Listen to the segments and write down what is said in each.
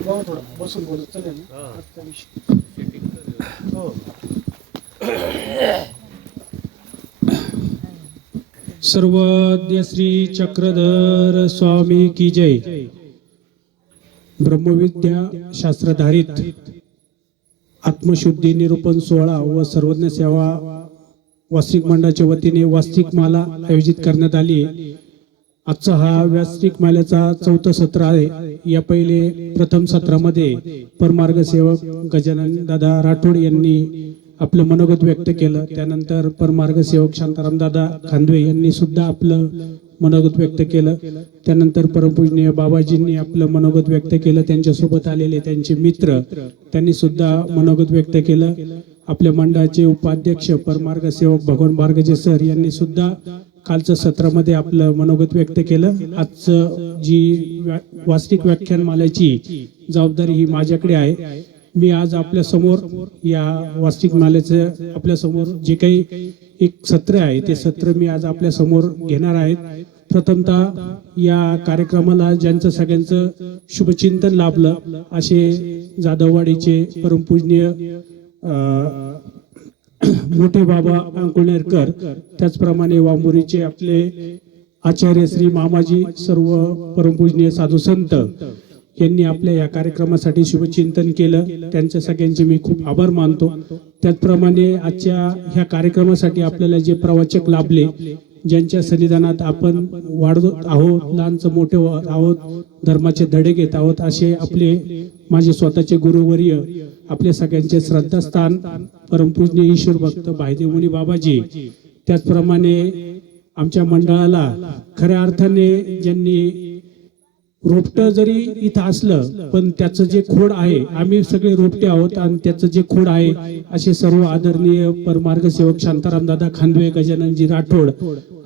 थोडं बसून बोलत चालेल ना. हो. सर्वज्ञ श्री चक्रधर स्वामी की जय. ब्रह्मविद्या शास्त्रधारित आत्मशुद्धी निरूपण सोहळा व सर्वज्ञ सेवा वास्तविक मंडळाच्या वतीने वास्तविक माला आयोजित करण्यात आली. आजचा हा वास्तविक मालेचा 4थं सत्र आहे. या पहिले प्रथम सत्रामध्ये परमार्ग सेवक गजानन दादा राठोड यांनी आपलं मनोगत व्यक्त केलं. त्यानंतर परमार्ग सेवक शांताराम दादा खांदवे यांनी सुद्धा आपलं मनोगत व्यक्त केलं. त्यानंतर परमपूजनीय बाबाजींनी आपलं मनोगत व्यक्त केलं. त्यांच्यासोबत आलेले त्यांचे मित्र त्यांनी सुद्धा मनोगत व्यक्त केलं. आपल्या मंडळाचे उपाध्यक्ष परमार्ग सेवक भगवान बारगजे सर यांनी सुद्धा कालच्या सत्रामध्ये आपलं मनोगत व्यक्त केलं. आजचं जी वास्तविक व्याख्यानमालेची जबाबदारी ही माझ्याकडे आहे. मी आज आपल्या समोर या वास्तविक मालेचं आपल्या समोर जे काही एक सत्र आहे ते सत्र मी आज आपल्या समोर घेणार आहेत. प्रथमतः या कार्यक्रमाला ज्यांचं सगळ्यांचं शुभचिंतन लाभलं असे जाधववाडीचे परमपूजनीय मोठे बाबा अंकुळनेरकर, त्याचप्रमाणे वांबोरीचे आपले आचार्य श्री मामाजी, सर्व परमपूजनीय साधू संत यांनी आपल्या या कार्यक्रमासाठी शुभचिंतन केलं. त्यांच्या सगळ्यांचे मी खूप आभार मानतो. त्याचप्रमाणे आजच्या ह्या कार्यक्रमासाठी आपल्याला जे प्रवाचक लाभले, ज्यांच्या सन्निधानात आपण वाढत आहोत, लहानचं मोठे आहोत, धर्माचे धडे घेत आहोत, असे आपले माझे स्वतःचे गुरुवर्य, आपले सगळ्यांचे श्रद्धास्थान परमपूजनीय ईश्वर भक्त भाईदेव मुनी बाबाजी, त्याचप्रमाणे आमच्या मंडळाला खऱ्या अर्थाने ज्यांनी रोपटं जरी इथं असलं पण त्याचं जे खोड आहे, आम्ही सगळे रोपटे आहोत आणि त्याचं जे खोड आहे, असे सर्व आदरणीय परमार्ग सेवक शांताराम दादा खांदवे, गजाननजी राठोड,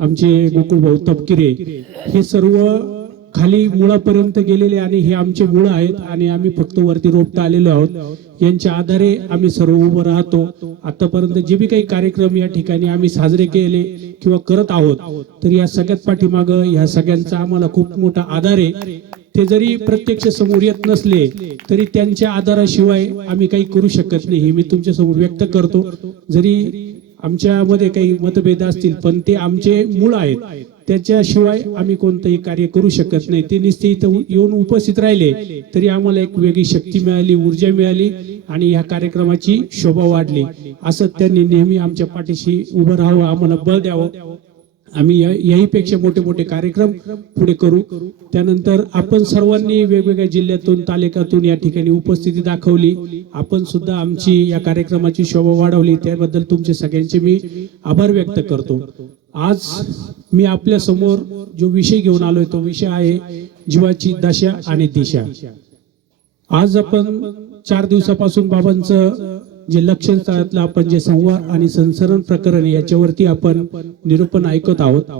आमचे गोकुळ भाऊ तपकिरे, हे सर्व खाली मुळापर्यंत गेलेले आणि हे आमचे मुळ आहेत आणि आम्ही फक्त वरती रोपटं आलेलो आहोत. यांच्या आधारे आम्ही सर्व उभं राहतो. आतापर्यंत जे बी काही कार्यक्रम या ठिकाणी आम्ही साजरे केले किंवा करत आहोत, तर या सगळ्यात पाठीमागं ह्या सगळ्यांचा आम्हाला खूप मोठा आधार आहे. ते जरी प्रत्यक्ष समोर येत नसले तरी त्यांच्या आधाराशिवाय आम्ही काही करू शकत नाही, हे मी तुमच्या समोर व्यक्त करतो. जरी आमच्यामध्ये काही मतभेद असतील पण ते आमचे मूळ आहेत, त्याच्याशिवाय आम्ही कोणतंही कार्य करू शकत नाही. ते नुसते इथं येऊन उपस्थित राहिले तरी आम्हाला एक वेगळी शक्ती मिळाली, ऊर्जा मिळाली आणि ह्या कार्यक्रमाची शोभा वाढली. असं त्यांनी नेहमी आमच्या पाठीशी उभं राहावं, आम्हाला बळ द्यावं. आम्ही याहीपेक्षा मोठे मोठे कार्यक्रम पुढे करू. त्यानंतर आपण सर्वांनी वेगवेगळ्या जिल्ह्यातून, तालुक्यातून या ठिकाणी उपस्थिती दाखवली. आपण सुद्धा आमची या कार्यक्रमाची शोभा वाढवली, त्याबद्दल तुमचे सगळ्यांचे मी आभार व्यक्त करतो. आज मी आपल्या समोर जो विषय घेऊन आलोय तो विषय आहे जीवाची दशा आणि दिशा. आज आपण 4 दिवसापासून बाबांचं जे लक्षण स्थळातलं आपण जे संवाद आणि संसरण प्रकरण याच्यावरती आपण निरूपण ऐकत आहोत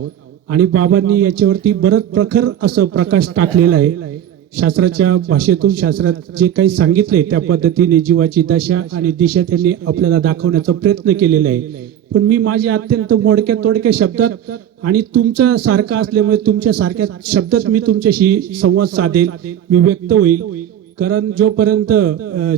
आणि बाबांनी याच्यावरती बरंच प्रखर असं प्रकाश टाकलेला आहे. शास्त्राच्या भाषेतून शास्त्रात जे काही सांगितले त्या पद्धतीने जीवाची दशा आणि दिशा त्यांनी आपल्याला दाखवण्याचा प्रयत्न केलेला आहे. पण मी माझ्या अत्यंत मोडक्या तोडक्या शब्दात आणि तुमच्या सारखा असल्यामुळे तुमच्या सारख्या शब्दात मी तुमच्याशी संवाद साधेल, मी व्यक्त होईल. कारण जोपर्यंत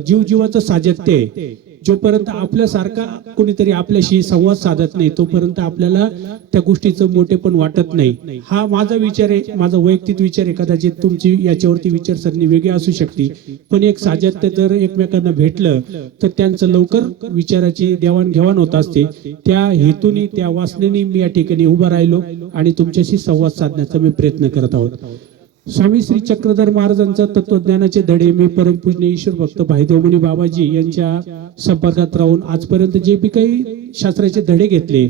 जीवाचं साजत्य आहे, जोपर्यंत आपल्यासारखा कोणीतरी आपल्याशी संवाद साधत नाही, तोपर्यंत आपल्याला त्या गोष्टीचं मोठेपण वाटत नाही. हा माझा विचार आहे, माझा वैयक्तिक विचार आहे. कदाचित तुमची याच्यावरती विचारसरणी वेगळी असू शकते, पण एक साजत्य जर एकमेकांना भेटलं तर त्यांचं लवकर विचाराची देवाणघेवाण होत असते. त्या हेतूने, त्या वासनेने मी या ठिकाणी उभा राहिलो आणि तुमच्याशी संवाद साधण्याचा मी प्रयत्न करत आहोत. स्वामी श्री चक्रधर महाराजांचा तत्वज्ञानाचे धडे मी परमपूजनीय ईश्वर भक्त भाईदेव मुनी बाबाजी यांच्या संपर्कात राहून आजपर्यंत जे बी काही शास्त्राचे धडे घेतले,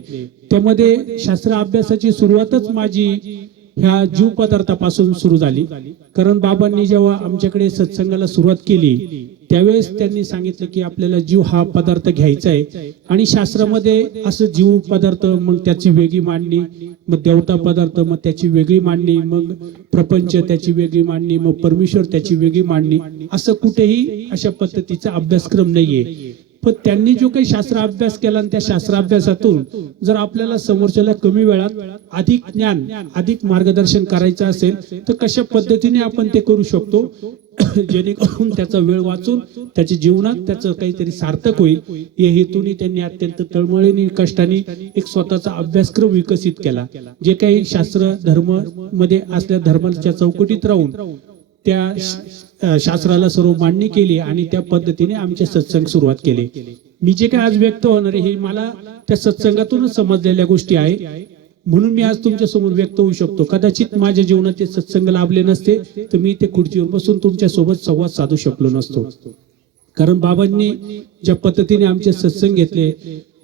त्यामध्ये शास्त्र अभ्यासाची सुरुवातच माझी ह्या जीव पदार्थापासून सुरू झाली. कारण बाबांनी जेव्हा आमच्याकडे सत्संगाला सुरुवात केली त्यावेळेस त्यांनी सांगितलं की आपल्याला जीव हा पदार्थ घ्यायचा आहे आणि शास्त्रामध्ये असं जीव पदार्थ, मग त्याची वेगळी मांडणी, मग देवता पदार्थ, मग त्याची वेगळी मांडणी, मग प्रपंच त्याची वेगळी मांडणी, मग परमेश्वर त्याची वेगळी मांडणी, असं कुठेही अशा पद्धतीचा अभ्यासक्रम नाहीये. पण त्यांनी जो काही शास्त्र अभ्यास केला आणि त्या शास्त्र अभ्यासातून जर आपल्याला समोरच्याला कमी वेळात अधिक ज्ञान अधिक मार्गदर्शन करायचं असेल तर कशा पद्धतीने आपण ते करू शकतो जेणेकरून त्याचा वेळ वाचून त्याच्या जीवनात त्याचं काहीतरी सार्थक होईल या हेतूने त्यांनी अत्यंत तळमळीने कष्टाने एक स्वतःचा अभ्यासक्रम विकसित केला. जे काही शास्त्र धर्म मध्ये असल्या धर्माच्या चौकटीत राहून त्या शास्त्राला सर्व मांडणी केली आणि त्या पद्धतीने आमचे सत्संग सुरुवात केले. मी जे काही आज व्यक्त होणार आहे हे मला त्या सत्संगातूनच समजलेल्या गोष्टी आहे म्हणून मी आज तुमच्या समोर व्यक्त होऊ शकतो. कदाचित माझ्या जीवनात ते सत्संग लाभले नसते तर मी ते खुर्चीवर बसून तुमच्या सोबत संवाद साधू शकलो नसतो. कारण बाबांनी ज्या पद्धतीने आमचे सत्संग घेतले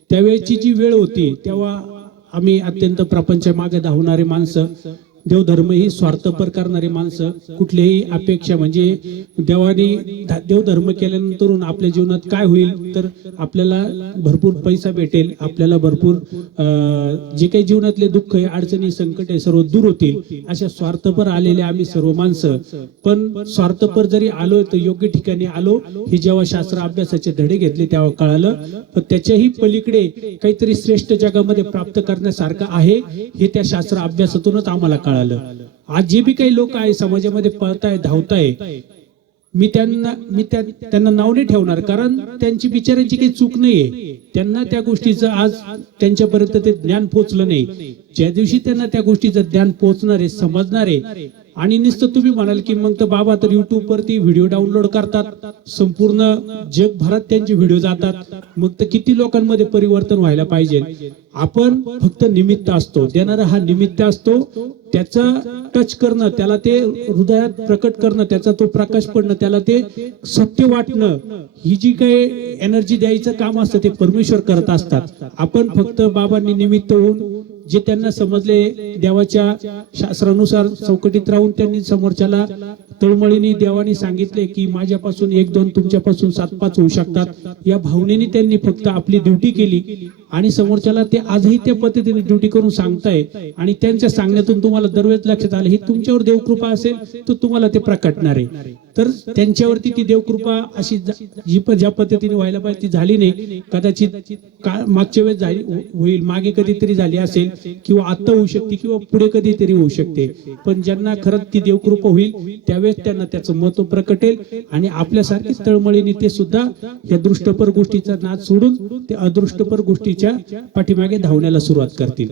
त्यावेळेची जी वेळ होती तेव्हा आम्ही अत्यंत प्रपंच मागे धावणारे माणसं, देवधर्म ही स्वार्थपर करणारी माणसं, कुठलीही अपेक्षा म्हणजे देवधर्म केल्यानंतर आपल्या जीवनात काय होईल तर आपल्याला भरपूर पैसा भेटेल, आपल्याला भरपूर जे काही जीवनातले दुःख आहे अडचणी संकट आहे सर्व दूर होतील अशा स्वार्थपर आलेले आम्ही सर्व माणसं. पण स्वार्थपर जरी आलो तर योग्य ठिकाणी आलो हे जेव्हा शास्त्र अभ्यासाचे धडे घेतले तेव्हा कळालं. पण त्याच्याही पलीकडे काहीतरी श्रेष्ठ जगामध्ये प्राप्त करण्यासारखं आहे हे त्या शास्त्र अभ्यासातूनच आम्हाला कळालं. आज जे बी काही लोक आहे समाजामध्ये पळताय धावताय मी त्यांना नाव नाही ठेवणार कारण त्यांची बिचाऱ्यांची काही चूक नाहीये. त्यांना त्या गोष्टीचं आज त्यांच्यापर्यंत ते ज्ञान पोहोचलं नाही. ज्या दिवशी त्यांना त्या गोष्टीचं ज्ञान पोहोचणार आहे समजणार आहे आणि नुसतं तुम्ही म्हणाल की मग तर बाबा तर युट्यूब वरती व्हिडिओ डाउनलोड करतात, संपूर्ण जगभरात त्यांचे व्हिडिओ जातात, मग तर किती लोकांमध्ये परिवर्तन व्हायला पाहिजे. आपण फक्त निमित्त असतो, देणारा हा निमित्त असतो. त्याचा टच करणं, त्याला ते हृदयात प्रकट करणं, त्याचा तो प्रकाश पडणं, त्याला ते सत्य वाटणं ही जी काही एनर्जी द्यायचं काम असतं ते परमेश्वर करत असतात. आपण फक्त बाबांनी निमित्त होऊन जे त्यांना समजले देवाच्या शास्त्रानुसार चौकटीत राहून त्यांनी समोरच्याला तळमळीने देवाने सांगितले की माझ्यापासून 1-2 तुमच्यापासून 7-5 होऊ शकतात या भावनेने त्यांनी फक्त आपली ड्युटी केली आणि समोरच्याला ते आजही त्या पद्धतीने ड्युटी करून सांगताय. आणि त्यांच्या सांगण्यातून तुम्हाला दरवेळेस लक्षात आलं ही तुमच्यावर देवकृपा असेल तर तुम्हाला ते प्रकटणार आहे. तर त्यांच्यावरती ती देवकृपा अशी ज्या पद्धतीने व्हायला पाहिजे ती झाली नाही. कदाचित मागच्या वेळेस झाली होईल, मागे कधीतरी झाली असेल किंवा आता होऊ शकते किंवा पुढे कधीतरी होऊ शकते. पण ज्यांना खरंच ती देवकृपा होईल त्यावेळेस त्यांना त्याचं महत्व प्रकटेल आणि आपल्यासारखी तळमळीने ते सुद्धा या दृष्टपर गोष्टीचा नाद सोडून ते अदृष्टपर गोष्टीच्या पाठीमागे धावण्याला सुरुवात करतील.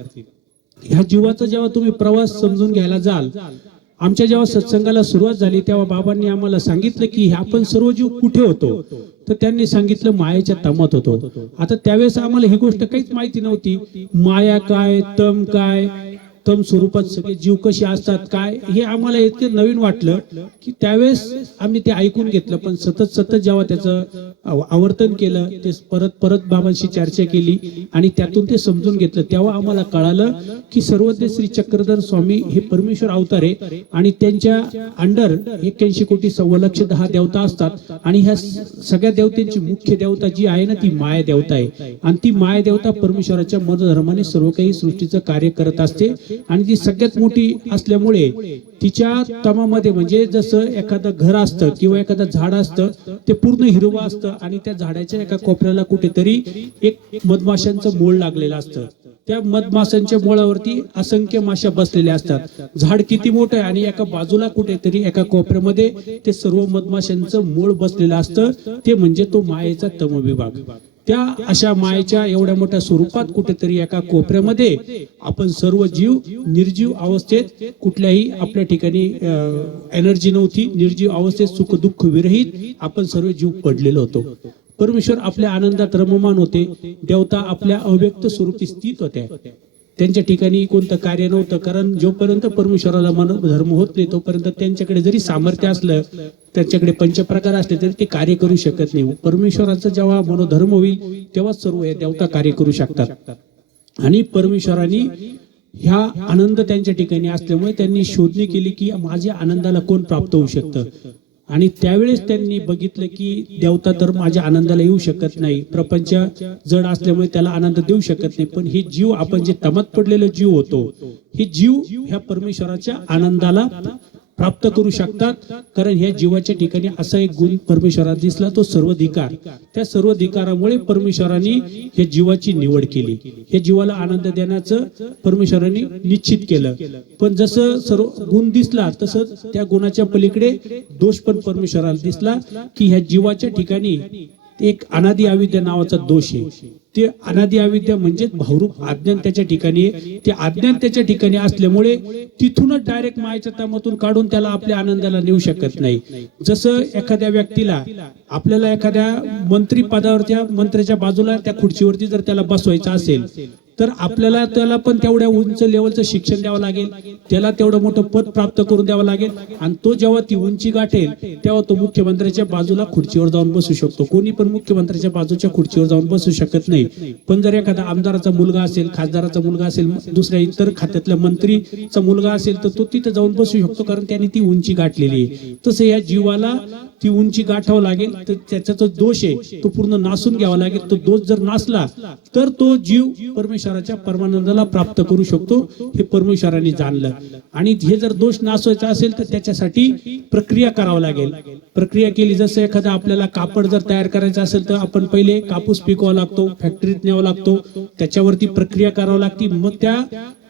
ह्या जीवाचा जेव्हा तुम्ही प्रवास समजून घ्यायला जाल, आमच्या जेव्हा सत्संगाला सुरुवात झाली तेव्हा बाबांनी आम्हाला सांगितलं की आपण सर्व जीव कुठे होतो तर त्यांनी सांगितलं मायेच्या तमात होतो. आता त्यावेळेस आम्हाला ही गोष्ट काहीच माहिती नव्हती. माया काय, तम काय, तम स्वरूपात सगळे जीव कसे असतात काय हे आम्हाला इतकं नवीन वाटलं की त्यावेळेस आम्ही ते ऐकून घेतलं. पण सतत जेव्हा त्याचं आवर्तन केलं, ते परत बाबांशी चर्चा केली आणि त्यातून ते समजून घेतलं तेव्हा आम्हाला कळालं की सर्वज्ञ श्री चक्रधर स्वामी हे परमेश्वर अवतार आहे आणि त्यांच्या अंडर 81,10,10 देवता असतात आणि ह्या सगळ्या देवतांची मुख्य देवता जी आहे ना ती माया देवता आहे आणि ती माया देवता परमेश्वराच्या मनोधर्माने सर्व काही सृष्टीचं कार्य करत असते आणि ती सगळ्यात मोठी असल्यामुळे तिच्या तमामध्ये म्हणजे जसं एखादं घर असतं किंवा एखादं झाड असतं ते पूर्ण हिरवं असतं आणि त्या झाडाच्या एका कोपऱ्याला कुठेतरी एक मधमाशांचं मोळ लागलेलं असतं. त्या मधमाशांच्या मोळावरती असंख्य माशा बसलेल्या असतात. झाड किती मोठं आहे आणि एका बाजूला कुठेतरी एका कोपऱ्यामध्ये ते सर्व मधमाशांचं मूळ बसलेलं असतं. ते म्हणजे तो मायेचा तमविभाग. त्या अशा मायेच्या एवढ्या मोठ्या स्वरूपात कुठेतरी एका कोपऱ्यामध्ये आपण सर्व जीव निर्जीव अवस्थेत, कुठल्याही आपल्या ठिकाणी एनर्जी नव्हती, निर्जीव अवस्थेत सुख दुःख विरहित आपण सर्व जीव पडलेलो होतो. परमेश्वर आपल्या आनंदात रममान होते. देवता आपल्या अव्यक्त स्वरूपी स्थित होत्या. त्यांच्या ठिकाणी कोणतं कार्य नव्हतं कारण जोपर्यंत परमेश्वराला मनोधर्म होत नाही तोपर्यंत त्यांच्याकडे जरी सामर्थ्य असलं, त्यांच्याकडे पंचप्रकार असले तरी ते कार्य करू शकत नाही. परमेश्वराचा जेव्हा मनोधर्म होईल तेव्हा सर्व हे देवता कार्य करू शकतात. आणि परमेश्वराने ह्या आनंद त्यांच्या ठिकाणी असल्यामुळे त्यांनी शोधणी केली की माझ्या आनंदाला कोण प्राप्त होऊ शकतं. आणि त्यावेळेस त्यांनी बघितलं की देवता तर माझ्या आनंदाला येऊ शकत नाही, प्रपंच जड असल्यामुळे त्याला आनंद देऊ शकत नाही, पण हे जीव आपण जे तमात पडलेलं जीव होतो हे जीव ह्या परमेश्वराच्या आनंदाला प्राप्त करू शकतात. कारण ह्या जीवाच्या ठिकाणी असा एक गुण परमेश्वरात दिसला, तो सर्वाधिकार. त्या सर्वाधिकारामुळे परमेश्वरांनी ह्या जीवाची निवड केली. ह्या जीवाला आनंद देण्याचं परमेश्वरांनी निश्चित केलं. पण जसं सर्व गुण दिसला तसं त्या गुणाच्या पलीकडे दोष पण परमेश्वराला दिसला, की ह्या जीवाच्या ठिकाणी एक अनादि अविद्या नावाचा दोष आहे. ते अनादि अविद्या म्हणजे भावरूप अज्ञान त्याच्या ठिकाणी आहे. ते अज्ञान त्याच्या ठिकाणी असल्यामुळे तिथूनच डायरेक्ट मायेच्या तामातून काढून त्याला आपल्या आनंदाला नेऊ शकत नाही. जसं एखाद्या व्यक्तीला आपल्याला एखाद्या मंत्री पदावरच्या मंत्र्याच्या बाजूला त्या खुर्चीवरती जर त्याला बसवायचं असेल तर आपल्याला त्याला पण तेवढ्या उंच लेवलचं शिक्षण द्यावं लागेल, त्याला तेवढं मोठं पद प्राप्त करून द्यावं लागेल. आणि तो जेव्हा ती उंची गाठेल तेव्हा तो मुख्यमंत्र्याच्या बाजूला खुर्चीवर जाऊन बसू शकतो. कोणी पण मुख्यमंत्र्याच्या बाजूच्या खुर्चीवर जाऊन बसू शकत नाही. पण जर एखादा आमदाराचा मुलगा असेल, खासदाराचा मुलगा असेल, दुसऱ्या इतर खात्यातल्या मंत्रीचा मुलगा असेल तर तो तिथे जाऊन बसू शकतो, कारण त्याने ती उंची गाठलेली आहे. तसं या जीवाला ती उंची गाठावं लागेल, तर त्याचा जो दोष आहे तो पूर्ण नासून घ्यावा लागेल. तो दोष जर नासला तर तो जीव परमेश्वराच्या परमानंदाला प्राप्त करू शकतो. हे परमेश्वराने जाणलं. आणि हे जर दोष नासवायचा असेल तर त्याच्यासाठी प्रक्रिया करावं लागेल. प्रक्रिया केली, जसं एखादा आपल्याला कापड जर तयार करायचं असेल तर आपण पहिले कापूस पिकवावा लागतो, फॅक्टरीत न्यावा लागतो, त्याच्यावरती प्रक्रिया करावी लागते, मग त्या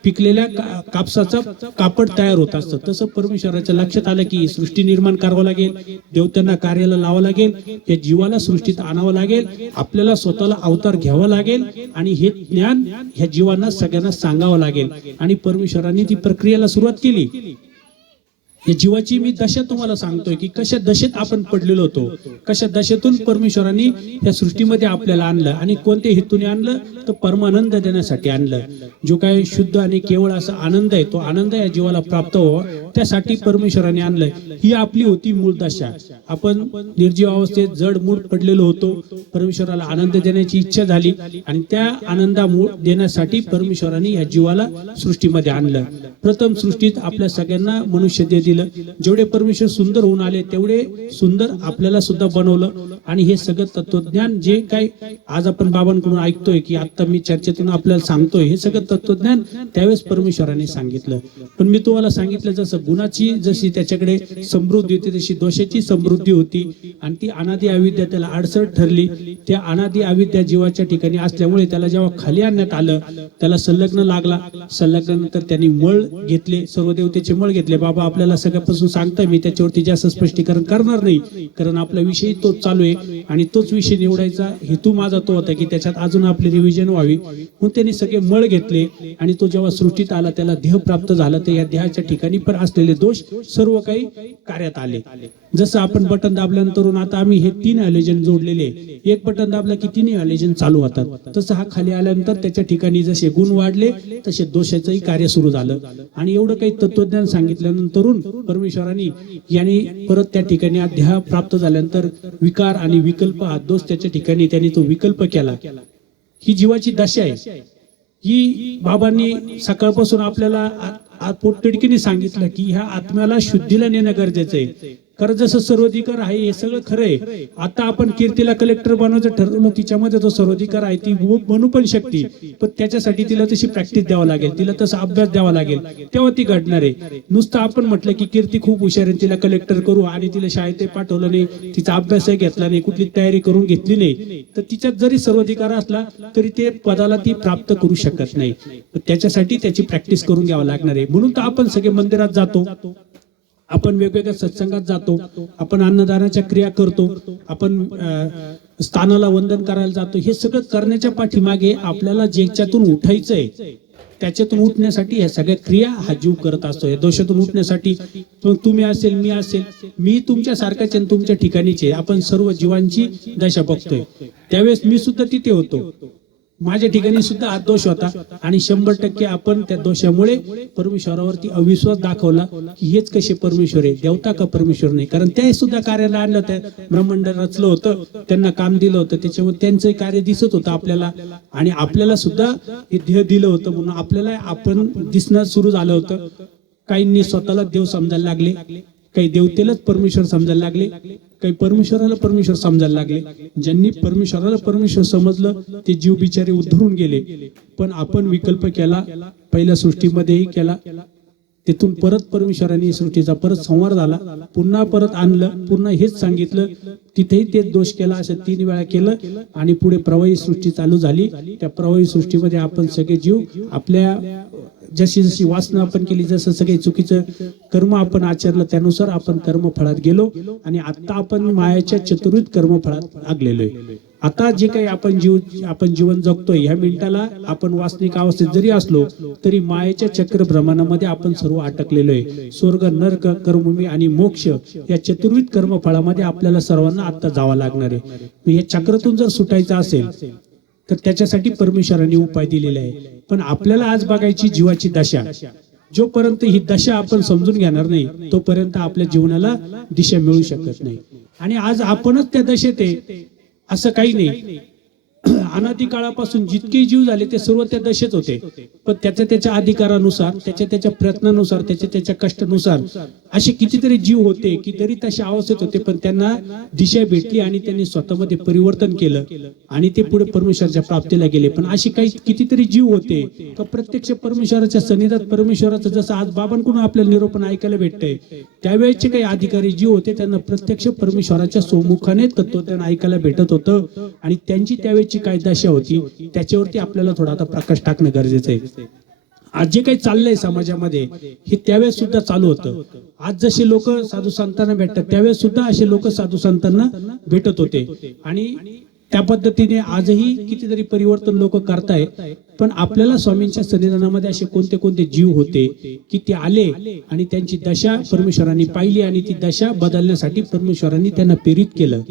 पिकलेल्या कापसाचं कापड तयार होत असतं. तसं परमेश्वराच्या लक्षात आलं की सृष्टी निर्माण करावं लागेल, देवतांना कार्याला लावावं लागेल, या जीवाला सृष्टीत आणावं लागेल, आपल्याला स्वतःला अवतार घ्यावा लागेल आणि हे ज्ञान ह्या जीवांना सगळ्यांना सांगावं लागेल. आणि परमेश्वरांनी ती प्रक्रियेला सुरुवात केली. या जीवाची मी दशा तुम्हाला सांगतोय की कशा दशेत आपण पडलेलो होतो, कशा दशेतून परमेश्वरांनी या सृष्टीमध्ये आपल्याला आणलं. आणि कोणत्या हेतूने आणलं तर परमानंद देण्यासाठी आणलं. जो काय शुद्ध आणि केवळ असा आनंद आहे, तो आनंद या जीवाला प्राप्त व्हावा त्यासाठी परमेश्वराने आणलंय. ही आपली होती मूळ दशा. आपण निर्जीव अवस्थेत जड मूळ पडलेलो होतो. परमेश्वराला आनंद देण्याची इच्छा झाली आणि त्या आनंदामूळ देण्यासाठी परमेश्वराने या जीवाला सृष्टीमध्ये आणलं. प्रथम सृष्टीत आपल्या सगळ्यांना मनुष्य दिलं. जेवढे परमेश्वर सुंदर होऊन आले तेवढे सुंदर आपल्याला सुद्धा बनवलं. आणि हे सगळं तत्वज्ञान जे काय आज आपण बाबांकडून ऐकतोय, की आता मी चर्चेतून आपल्याला सांगतोय, हे सगळं तत्वज्ञान त्यावेळेस परमेश्वराने सांगितलं. पण मी तुम्हाला सांगितलं जसं गुणाची जशी त्याच्याकडे समृद्धी होती तशी दोषाची समृद्धी होती. आणि ती अनादि अविद्या त्याला अडसर ठरली. त्या अनादि अविद्या जीवाच्या ठिकाणी असल्यामुळे त्याला जेव्हा खाली आणण्यात आलं त्याला संलग्न लागला. संलग्नानंतर त्यांनी मळ घेतले, सर्व देवतेचे मळ घेतले. बाबा आपल्याला सगळ्यापासून सांगताय, मी त्याच्यावरती जास्त स्पष्टीकरण करणार नाही, कारण आपला विषय तोच चालू आहे आणि तोच विषय निवडायचा हेतू माझा तो होता की त्याच्यात अजून आपली रिव्हिजन व्हावी. म्हणून त्यांनी सगळे मळ घेतले आणि तो जेव्हा सृष्टीत आला त्याला देह प्राप्त झाला. तर या देहाच्या ठिकाणी पण असलेले दोष सर्व काही कार्यात आले. जसं आपण बटन दाबल्यानंतर आता आम्ही हे 3 हॅलोजन जोडलेले, एक बटन दाबलं की 3 हॅलोजन चालू होतात. तसं हा खाली आल्यानंतर त्याच्या ठिकाणी जसे गुण वाढले तसे दोषाचंही कार्य सुरू झालं. आणि एवढं काही तत्वज्ञान सांगितल्यानंतर परमेश्वरांनी यांनी परत त्या ठिकाणी देह प्राप्त झाल्यानंतर विकार आणि विकल्प हा दोष त्याच्या ठिकाणी त्यांनी तो विकल्प केला. ही जीवाची दशा आहे. ही बाबांनी सकाळपासून आपल्याला पोटतिडकीने सांगितलं की ह्या आत्म्याला शुद्धीला नेणं गरजेचं आहे. कारण जसं सर्वाधिकार आहे हे सगळं खरं आहे. आता आपण कीर्तीला कलेक्टर बनवायचं ठरवलं, तिच्यामध्ये तो सर्वाधिकार आहे, ती बनू पण शकते, पण त्याच्यासाठी तिला तशी प्रॅक्टिस द्यावं लागेल, तिला तसा अभ्यास द्यावा लागेल, तेव्हा ती घडणार आहे. नुसतं आपण म्हटलं की कीर्ती खूप हुशार आहे, तिला कलेक्टर करू आणि तिला शाळेत पाठवलं नाही, तिचा अभ्यासही घेतला नाही, कुठली तयारी करून घेतली नाही, तर तिच्यात जरी सर्वाधिकार असला तरी ते पदाला ती प्राप्त करू शकत नाही. त्याच्यासाठी त्याची प्रॅक्टिस करून घ्यावं लागणार आहे. म्हणून तर आपण सगळे मंदिरात जातो, आपण वेगवेगळ्या सत्संगात जातो, आपण अन्नदानाच्या क्रिया करतो, आपण स्थानाला वंदन करायला जातो. हे सगळं करण्याच्या पाठीमागे आपल्याला ज्याच्यातून उठायचंय त्याच्यातून उठण्यासाठी ह्या सगळ्या क्रिया हा जीव करत असतो. या दोषातून उठण्यासाठी तुम्ही असेल, मी असेल, मी तुमच्या सारखाच आणि तुमच्या ठिकाणीचे, आपण सर्व जीवांची दशा बघतोय. त्यावेळेस मी सुद्धा तिथे होतो, माझ्या ठिकाणी सुद्धा हा दोष होता आणि 100% आपण त्या दोषामुळे परमेश्वरावरती अविश्वास दाखवला की हेच कसे परमेश्वर आहे, देवता का परमेश्वर नाही. कारण ते सुद्धा कार्याला आणलं होतं, ब्रह्मांड रचलं होतं, त्यांना काम दिलं होतं, त्याच्यामुळे त्यांचं कार्य दिसत होतं आपल्याला आणि आपल्याला सुद्धा हे देह दिलं होतं. म्हणून आपल्याला आपण दिसणं सुरू झालं होतं. काहींनी स्वतःला देव समजायला लागले, काही देवतेलाच परमेश्वर समजायला लागले, काही परमेश्वराला परमेश्वर समजायला लागले. ज्यांनी परमेश्वराला परमेश्वर समजलं ते जीव बिचारे उद्धरून गेले. पण आपण विकल्प केला, पहिल्या सृष्टीमध्येही केला, तिथून परत परमेश्वरांनी सृष्टीचा परत संवाद झाला, पुन्हा परत आणलं, पुन्हा हेच सांगितलं, तिथेही तेच दोष केला, असं 3 वेळा केलं आणि पुढे प्रवाही सृष्टी चालू झाली. त्या प्रवाही सृष्टीमध्ये आपण सगळे जीव आपल्या जशी जशी वासना आपण केली, जसं सगळे चुकीचं कर्म आपण आचरलं, त्यानुसार आपण कर्मफळात गेलो आणि आता आपण मायाच्या चतुर्विध कर्मफळात लागलेलो आहे. आता जे काही आपण जीवन जगतोय, ह्या मिनिटाला आपण वासनिक अवस्थेत जरी असलो तरी मायेच्या चक्रभ्रमणामध्ये आपण सर्व अटकलेलो आहे. स्वर्ग, नरक, कर्मभूमी आणि मोक्ष या चतुर्विध कर्मफळामध्ये आपल्याला सर्वांना आता जावं लागणार आहे. या चक्रातून जर सुटायचं असेल तर त्याच्यासाठी परमेश्वरांनी उपाय दिलेले आहे. पण आपल्याला आज बघायची जीवाची दशा. जोपर्यंत ही दशा आपण समजून घेणार नाही तोपर्यंत आपल्या जीवनाला दिशा मिळू शकत नाही. आणि आज आपणच त्या दशेत आहे असं काही नाही. अनादी काळापासून जितके जीव झाले ते सर्व त्या दशेत होते, पण त्याच्या अधिकारानुसार, त्याच्या प्रयत्नानुसार, त्याच्या कष्टानुसार असे कितीतरी जीव होते की तरी तशा अवस्थेत होते, पण त्यांना दिशा भेटली आणि त्यांनी स्वतःमध्ये परिवर्तन केलं आणि ते पुढे परमेश्वराच्या प्राप्तीला गेले. पण अशी काही कितीतरी जीव होते का प्रत्यक्ष परमेश्वराच्या सन्निधात परमेश्वराचं, जसं आज बाबांकडून आपल्याला निरोपण ऐकायला भेटतंय, त्यावेळेचे काही अधिकारी जीव होते त्यांना प्रत्यक्ष परमेश्वराच्या सम्मुखाने तत्वज्ञान ऐकायला भेटत होतं आणि त्यांची त्यावेळेची काय दशा होती त्याच्यावरती आपल्याला थोडा आता प्रकाश टाकणं गरजेचं आहे. आज जे काही चाललंय समाजामध्ये हे त्यावेळेस सुद्धा चालू होतं. आज जसे लोक साधू संतांना भेटतात त्यावेळेस सुद्धा असे लोक साधू संतांना भेटत होते आणि त्या पद्धतीने आजही कितीतरी परिवर्तन लोक करतायत. पण आपल्याला स्वामींच्या सन्निधानामध्ये असे कोणते कोणते जीव होते की ते आले आणि त्यांची दशा परमेश्वरांनी पाहिली आणि ती दशा बदलण्यासाठी परमेश्वरांनी त्यांना प्रेरित केलं.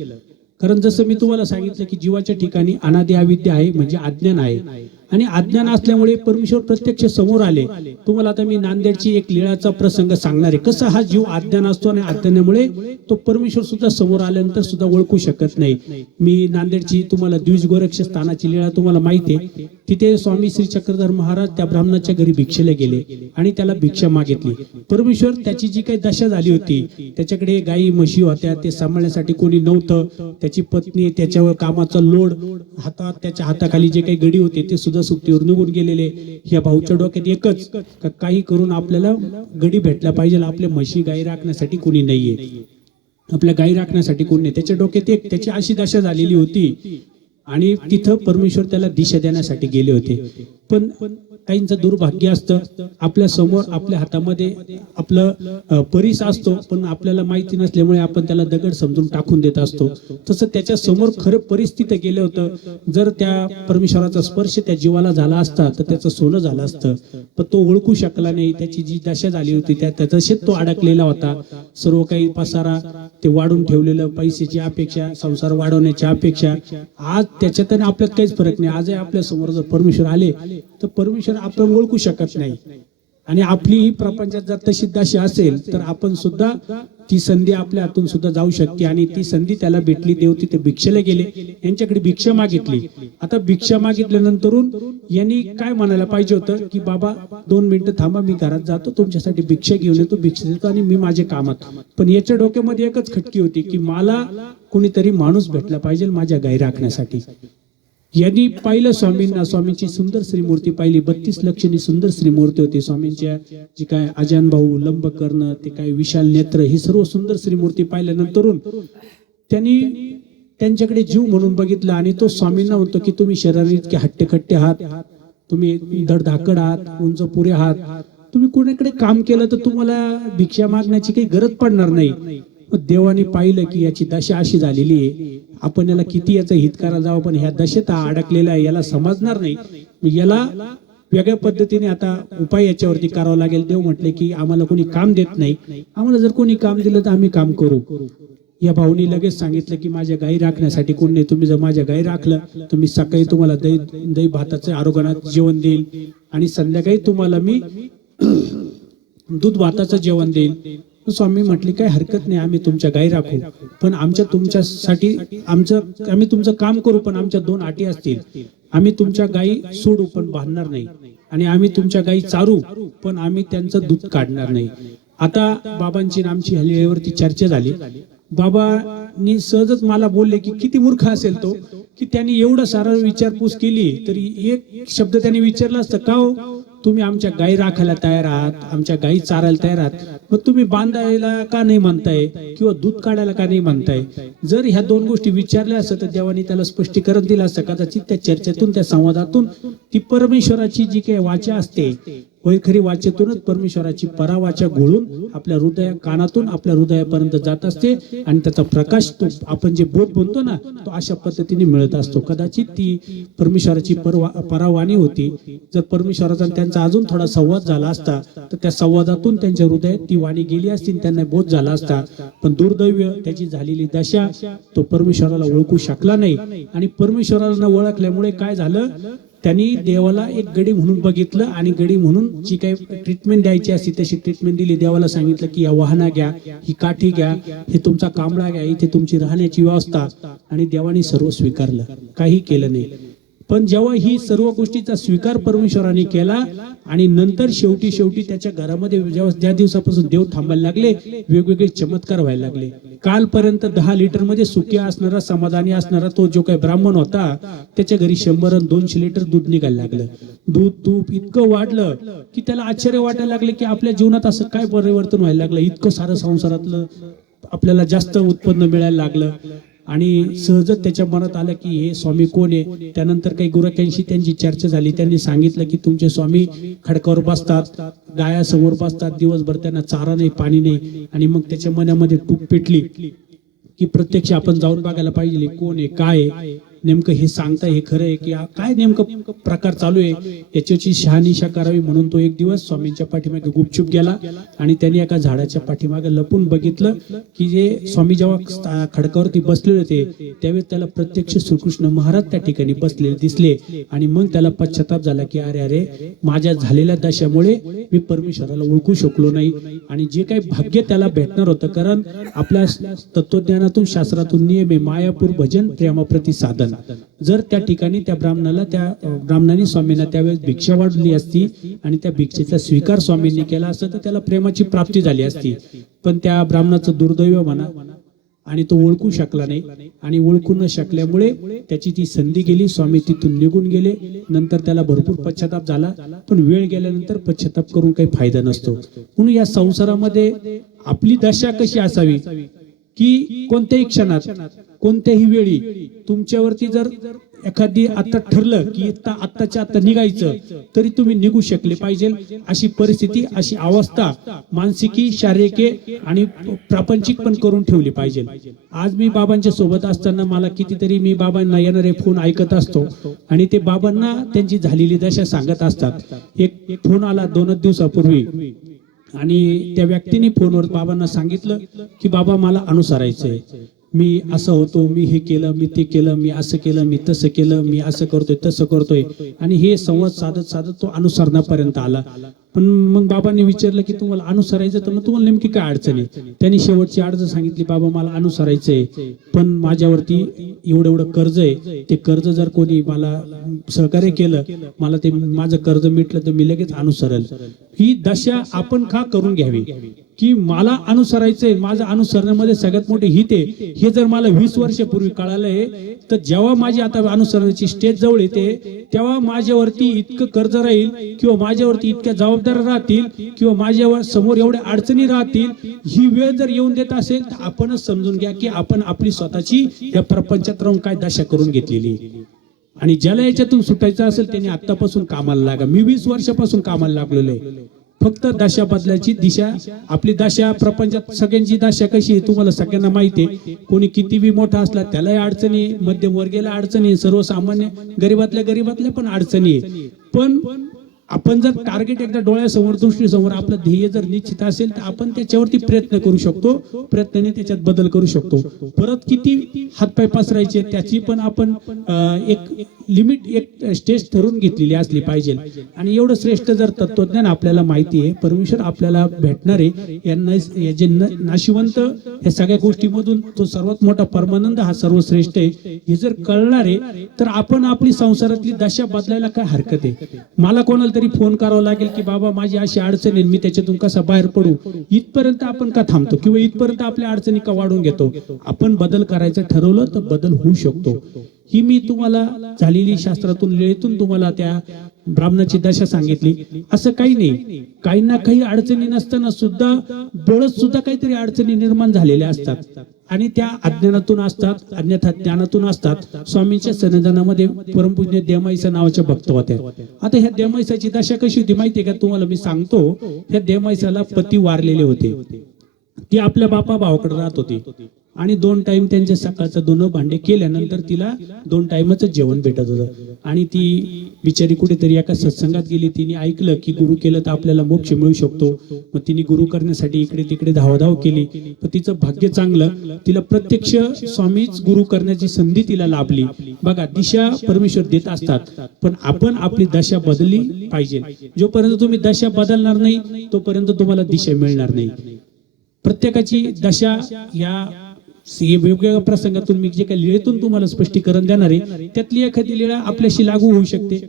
कारण जसं मी तुम्हाला सांगितलं की जीवाच्या ठिकाणी अनादि अविद्या आहे, म्हणजे अज्ञान आहे आणि अज्ञान असल्यामुळे परमेश्वर प्रत्यक्ष समोर आले. तुम्हाला आता मी नांदेडची एक लीळाचा प्रसंग सांगणार आहे. कसा हा जीव अज्ञान असतो आणि अज्ञानामुळे तो परमेश्वर सुद्धा समोर आल्यानंतर सुद्धा ओळखू शकत नाही. मी नांदेडची तुम्हाला द्विज गोरक्ष स्थानाची लीळा तुम्हाला माहिती आहे. तिथे स्वामी श्री चक्रधर महाराज त्या ब्राह्मणाच्या घरी भिक्षेला गेले आणि त्याला भिक्षा मागितली. परमेश्वर त्याची जी काही दशा झाली होती, त्याच्याकडे गायी म्हशी होत्या, ते सांभाळण्यासाठी कोणी नव्हतं, त्याची पत्नी, त्याच्यावर कामाचा लोड, हातात त्याच्या हाताखाली जे काही गडी होते ते सुद्धा सुट्टीवर निघून गेलेले. या भाऊच्या डोक्यात एकच का काही करून आपल्याला गडी भेटला पाहिजे, आपल्या म्हशी गायी राखण्यासाठी कोणी नाहीये, आपल्या गायी राखण्यासाठी कोणी नाही. त्याच्या डोक्यात एक त्याची अशी दशा झालेली होती आणि तिथं परमेश्वर त्याला दिशा देण्यासाठी गेले होते. पण काहींचं दुर्भाग्य असतं, आपल्या समोर आपल्या हातामध्ये आपलं परीस असतो, पण आपल्याला माहिती नसल्यामुळे आपण त्याला दगड समजून टाकून देत असतो. तसं त्याच्या समोर खरं परिस्थिती गेलं होतं. जर त्या परमेश्वराचा स्पर्श त्या जीवाला झाला असता तर त्याचं सोनं झालं असतं, पण तो ओळखू शकला नाही. त्याची जी दशा झाली होती त्या तसेच तो अडकलेला होता. सर्व काही पसारा ते वाढून ठेवलेलं, पैशाची अपेक्षा, संसार वाढवण्याची अपेक्षा. आज त्याच्यात आणि आपल्यात काहीच फरक नाही. आजही आपल्या समोर जर परमेश्वर आले तर परमेश्वर आपण ओळखू शकत नाही. आणि आपली ही प्रपंचात जर तशी दशा असेल तर आपण सुद्धा ती संधी आपल्या हातून सुद्धा जाऊ शकते. आणि ती संधी त्याला भेटली. देव तिथे भिक्षेला गेले, यांच्याकडे भिक्षा मागितली. आता भिक्षा मागितल्यानंतरून यांनी काय म्हणायला पाहिजे होतं की बाबा 2 मिनिटं थांबा, मी घरात जातो, तुमच्यासाठी भिक्षा घेऊन येतो, भिक्षा देतो आणि मी माझे कामात. पण याच्या डोक्यामध्ये एकच खटकी होती की मला कोणीतरी माणूस भेटला पाहिजे माझ्या गायी राखण्यासाठी. यांनी पाहिलं स्वामींना, स्वामींची सुंदर श्रीमूर्ती पाहिली. 32 लक्षणी सुंदर श्रीमूर्ती होती स्वामींच्या. जी काय अजान भाऊ, लंबकर्ण, ते काय विशाल नेत्र, ही सर्व सुंदर श्रीमूर्ती पाहिल्यानंतरून त्यांनी त्यांच्याकडे जीव म्हणून बघितलं आणि तो स्वामींना म्हणतो की तुम्ही शरीरात इतके हट्टेखट्टे आहात, तुम्ही धडधाकड आहात, उंच पुरे आहात, तुम्ही कोणाकडे काम केलं तर तुम्हाला भिक्षा मागण्याची काही गरज पडणार नाही. देवाने पाहिलं की याची दशा अशी झालेली आहे, आपण याला किती याचं हित करायला जावं, पण ह्या दशेत अडकलेला आहे, याला समजणार नाही. याला वेगळ्या पद्धतीने आता उपाय याच्यावरती करावा लागेल. देव म्हटले की आम्हाला कोणी काम देत नाही, आम्हाला जर कोणी काम दिलं तर आम्ही काम करू. या भाऊनी लगेच सांगितलं की माझ्या गायी राखण्यासाठी कोण नाही, तुम्ही जर माझ्या गायी राखलं तर मी सकाळी तुम्हाला दही भाताचं आरोग्यात जेवण देईल आणि संध्याकाळी तुम्हाला मी दूध भाताचं जेवण देईल. स्वामी म्हटले काही हरकत नाही, आम्ही तुमच्या गायी राखू, पण तुमच्यासाठी आम्ही तुमचं काम करू, पण आमच्या 2 अटी असतील. आम्ही तुमच्या गायी सोडू पण बांधणार नाही आणि आम्ही तुमच्या गायी चारू पण आम्ही त्यांचं दूध काढणार नाही. आता बाबांची आमची हल्लीवरती चर्चा झाली. बाबांनी सहजच मला बोलले की किती मूर्ख असेल तो की त्यांनी एवढं सारं विचारपूस केली तरी एक शब्द त्यांनी विचारला असतं का हो तुम्ही आमच्या गायी राखायला तयार आहात, आमच्या गायी चारायला तयार आहात, मग तुम्ही बांधायला का नाही म्हणताय किंवा दूध काढायला का नाही म्हणताय? जर ह्या दोन गोष्टी विचारल्या असत तर देवाने त्याला स्पष्टीकरण दिलं असतं. कदाचित त्या चर्चेतून, त्या संवादातून ती परमेश्वराची जी काही वाचा असते, खरी वाचेतूनच परमेश्वराची परावाचा घोळून आपल्या हृदया कानातून आपल्या हृदयापर्यंत जात असते आणि त्याचा प्रकाश, तो आपण जे बोध म्हणतो ना, तो अशा पद्धतीने मिळत असतो. कदाचित ती परमेश्वराची परावाणी होती. जर परमेश्वराचा त्यांचा अजून थोडा संवाद झाला असता तर त्या संवादातून त्यांच्या हृदयात ती वाणी गेली असती, त्यांना बोध झाला असता. पण दुर्दैव त्याची झालेली दशा, तो परमेश्वराला ओळखू शकला नाही. आणि परमेश्वराला न ओळखल्यामुळे काय झालं, त्यांनी देवाला एक गडी म्हणून बघितलं आणि गडी म्हणून जी काही ट्रीटमेंट द्यायची असती तशी ट्रीटमेंट दिली. देवाला सांगितलं की या वाहना घ्या, ही काठी घ्या, हे तुमचा कांबळा घ्या, इथे तुमची राहण्याची व्यवस्था. आणि देवाने सर्व स्वीकारलं, काही केलं नाही. पण जेव्हा ही सर्व गोष्टीचा स्वीकार परमेश्वराने केला आणि नंतर शेवटी त्याच्या घरामध्ये जेव्हा ज्या दिवसापासून देव थांबायला लागले, वेगवेगळे चमत्कार व्हायला लागले. कालपर्यंत 10 लिटर मध्ये सुखी असणारा, समाधानी असणारा तो जो काही ब्राह्मण होता, त्याच्या घरी 100 आणि 200 लिटर दूध निघायला लागलं. दूध तूप इतकं वाढलं की त्याला आश्चर्य वाटायला लागले की आपल्या जीवनात असं काय परिवर्तन व्हायला लागलं. इतकं सारं संसारातलं आपल्याला जास्त उत्पन्न मिळायला लागलं. आणि सहजच त्याच्या मनात आलं की हे स्वामी कोण आहे. त्यानंतर काही गुरख्यांशी त्यांची चर्चा झाली. त्यांनी सांगितलं की तुमचे स्वामी खडकावर बसतात, गायासमोर बसतात, दिवसभर त्यांना चारा नाही, पाणी नाही. आणि मग त्याच्या मनामध्ये टूप पेटली की प्रत्यक्ष आपण जाऊन बघायला पाहिजे कोण आहे, काय आहे, नेमकं हे सांगताय हे खरं आहे की काय नेमकं प्रकार चालू आहे, याच्याची शहानिशा करावी. म्हणून तो एक दिवस स्वामींच्या पाठीमागे गुपचूप गेला आणि त्यांनी एका झाडाच्या पाठीमागे लपून बघितलं की जे स्वामी जेव्हा खडकावरती बसलेले होते त्यावेळेस त्याला प्रत्यक्ष श्रीकृष्ण महाराज त्या ठिकाणी बसलेले दिसले. आणि मग त्याला पश्चाताप झाला की अरे माझ्या झालेल्या दशामुळे मी परमेश्वराला ओळखू शकलो नाही. आणि जे काही भाग्य त्याला भेटणार होतं, कारण आपल्या तत्वज्ञानातून, शास्त्रातून नियम आहे मायापूर भजन प्रेमाप्रती साधन. जर त्या ठिकाणी त्या ब्राह्मणाने स्वामींना त्यावेळेस भिक्षा वाढली असती आणि त्या भिक्षेचा स्वीकार स्वामींनी केला असता तर त्याला प्रेमाची प्राप्ती झाली असती. पण त्या ब्राह्मणाचं दुर्दैव म्हणा, आणि तो ओळखू शकला नाही. आणि ओळखू न शकल्यामुळे त्याची ती संधी गेली, स्वामी तिथून निघून गेले. नंतर त्याला भरपूर पश्चाताप झाला. पण वेळ गेल्यानंतर पश्चाताप करून काही फायदा नसतो. म्हणून या संसारामध्ये आपली दशा कशी असावी की कोणत्याही क्षणात, कोणत्याही वेळी तुमच्यावरती जर एखादी आता ठरलं की आत्ताच्या आत्ता निघायचं तरी तुम्ही निघू शकले पाहिजे. अशी परिस्थिती, अशी अवस्था मानसिकी, शारीरिक आणि प्रापंचिक पण करून ठेवली पाहिजे. आज मी बाबांच्या सोबत असताना मला कितीतरी मी बाबांना येणारे फोन ऐकत असतो आणि ते बाबांना त्यांची झालेली दशा सांगत असतात. एक फोन आला 2 दिवसापूर्वी आणि त्या व्यक्तीने फोनवर बाबांना सांगितलं की बाबा मला अनुसरायचंय, मी असं होतो, मी हे केलं, मी ते केलं, मी असं केलं, मी तसं केलं, मी असं करतोय, तसं करतोय. आणि हे संवाद साधत साधत तो अनुसरणापर्यंत आला. पण मग बाबांनी विचारलं की तुम्हाला अनुसरायचं तर मग तुम्हाला नेमकी काय अडचण आहे. त्यांनी शेवटची अडचण सांगितली, बाबा मला अनुसरायचंय पण माझ्यावरती एवढं कर्ज आहे, ते कर्ज जर कोणी मला सहकार्य केलं, मला ते माझं कर्ज मिटलं तर मी लगेच अनुसरेल. ही दशा आपण का करून घ्यावी की मला अनुसरायचंय, माझं अनुसरणामध्ये सगळ्यात मोठे हित आहे. हे जर मला 20 वर्षापूर्वी कळालंय तर जेव्हा माझी आता अनुसरणाची स्टेज जवळ येते तेव्हा माझ्यावरती इतकं कर्ज राहील किंवा माझ्यावरती इतक्या जबाबदाऱ्या राहतील किंवा माझ्यावर समोर एवढ्या अडचणी राहतील. ही वेळ जर येऊन देत असेल तर आपणच समजून घ्या की आपण आपली स्वतःची या प्रपंचात राहून काय दशा करून घेतलेली. आणि ज्याला याच्यातून सुटायचं असेल त्यांनी आतापासून कामाला लागा. मी 20 वर्षापासून कामाला लागलेलो आहे. फक्त दशा बदलायची दिशा, आपली दशा प्रपंचात सगळ्यांची दशा कशी आहे तुम्हाला सगळ्यांना माहिती आहे. कोणी किती बी मोठा असला त्यालाही अडचणी, मध्यम वर्गीयाला अडचणी, सर्वसामान्य गरीबातल्या पण अडचणी आहे. पण आपण जर टार्गेट एकदा डोळ्यासमोर, दृष्टीसमोर आपलं ध्येय जर निश्चित असेल तर आपण त्याच्यावरती प्रयत्न करू शकतो, प्रयत्नाने त्याच्यात बदल करू शकतो. परत किती हातपाय पसरायचे त्याची पण आपण एक लिमिट, एक स्टेज ठरवून घेतलेली असली पाहिजे. आणि एवढं श्रेष्ठ जर तत्वज्ञान आपल्याला माहिती आहे, परमेश्वर आपल्याला भेटणार आहे, यांना जे नाशिवंत या सगळ्या गोष्टीमधून तो सर्वात मोठा परमानंद हा सर्वश्रेष्ठ आहे, हे जर कळणार आहे तर आपण आपली संसारातली दशा बदलायला काय हरकत आहे. मला कोणाला तरी फोन करावा लागेल की बाबा माझी अशी अडचण आहे, मी त्याच्यातून कसा बाहेर पडू, इथपर्यंत आपण का थांबतो किंवा इथपर्यंत आपल्या अडचणी का वाढून घेतो. आपण बदल करायचं ठरवलं तर बदल होऊ शकतो. ही मी तुम्हाला झालेली शास्त्रातून, लेळीतून तुम्हाला त्या ब्राह्मणाची दशा सांगितली. असं काही नाही, काही ना काही अडचणी नसताना सुद्धा बळच सुद्धा काहीतरी अडचणी निर्माण झालेल्या असतात आणि त्या अज्ञानातून असतात, अन्यथा ज्ञानातून असतात. स्वामींच्या सन्निधानामध्ये परमपूज्य देमाईसा नावाच्या भक्त होत्या. आता ह्या देमाईसाची दशा कशी होती माहितीये का तुम्हाला? मी सांगतो. ह्या देमाईसाला पती वारलेले होते. ती आपल्या बापा भावाकडे राहत होती आणि 2 टाइम त्यांचे सकाळचं धुणं भांडे केल्यानंतर तिला 2 टाइमच जेवण भेटत होतं. आणि ती बिचारी कुठेतरी एका सत्संगात गेली. तिने ऐकलं की गुरु केलं तर आपल्याला मोक्ष मिळू शकतो. मग तिने गुरु करण्यासाठी इकडे तिकडे धावधाव केली. पण तिचं भाग्य चांगलं, तिला प्रत्यक्ष स्वामीच गुरु करण्याची संधी तिला लाभली. बघा, दिशा परमेश्वर देत असतात, पण आपण आपली दशा बदलली पाहिजे. जोपर्यंत तुम्ही दशा बदलणार नाही तोपर्यंत तुम्हाला दिशा मिळणार नाही. प्रत्येकाची दशा या वेगवेगळ्या प्रसंगातून मी जे काही लीळेतून तुम्हाला स्पष्टीकरण देणार आहे त्यातली एखादी लीळा आपल्याशी लागू होऊ शकते.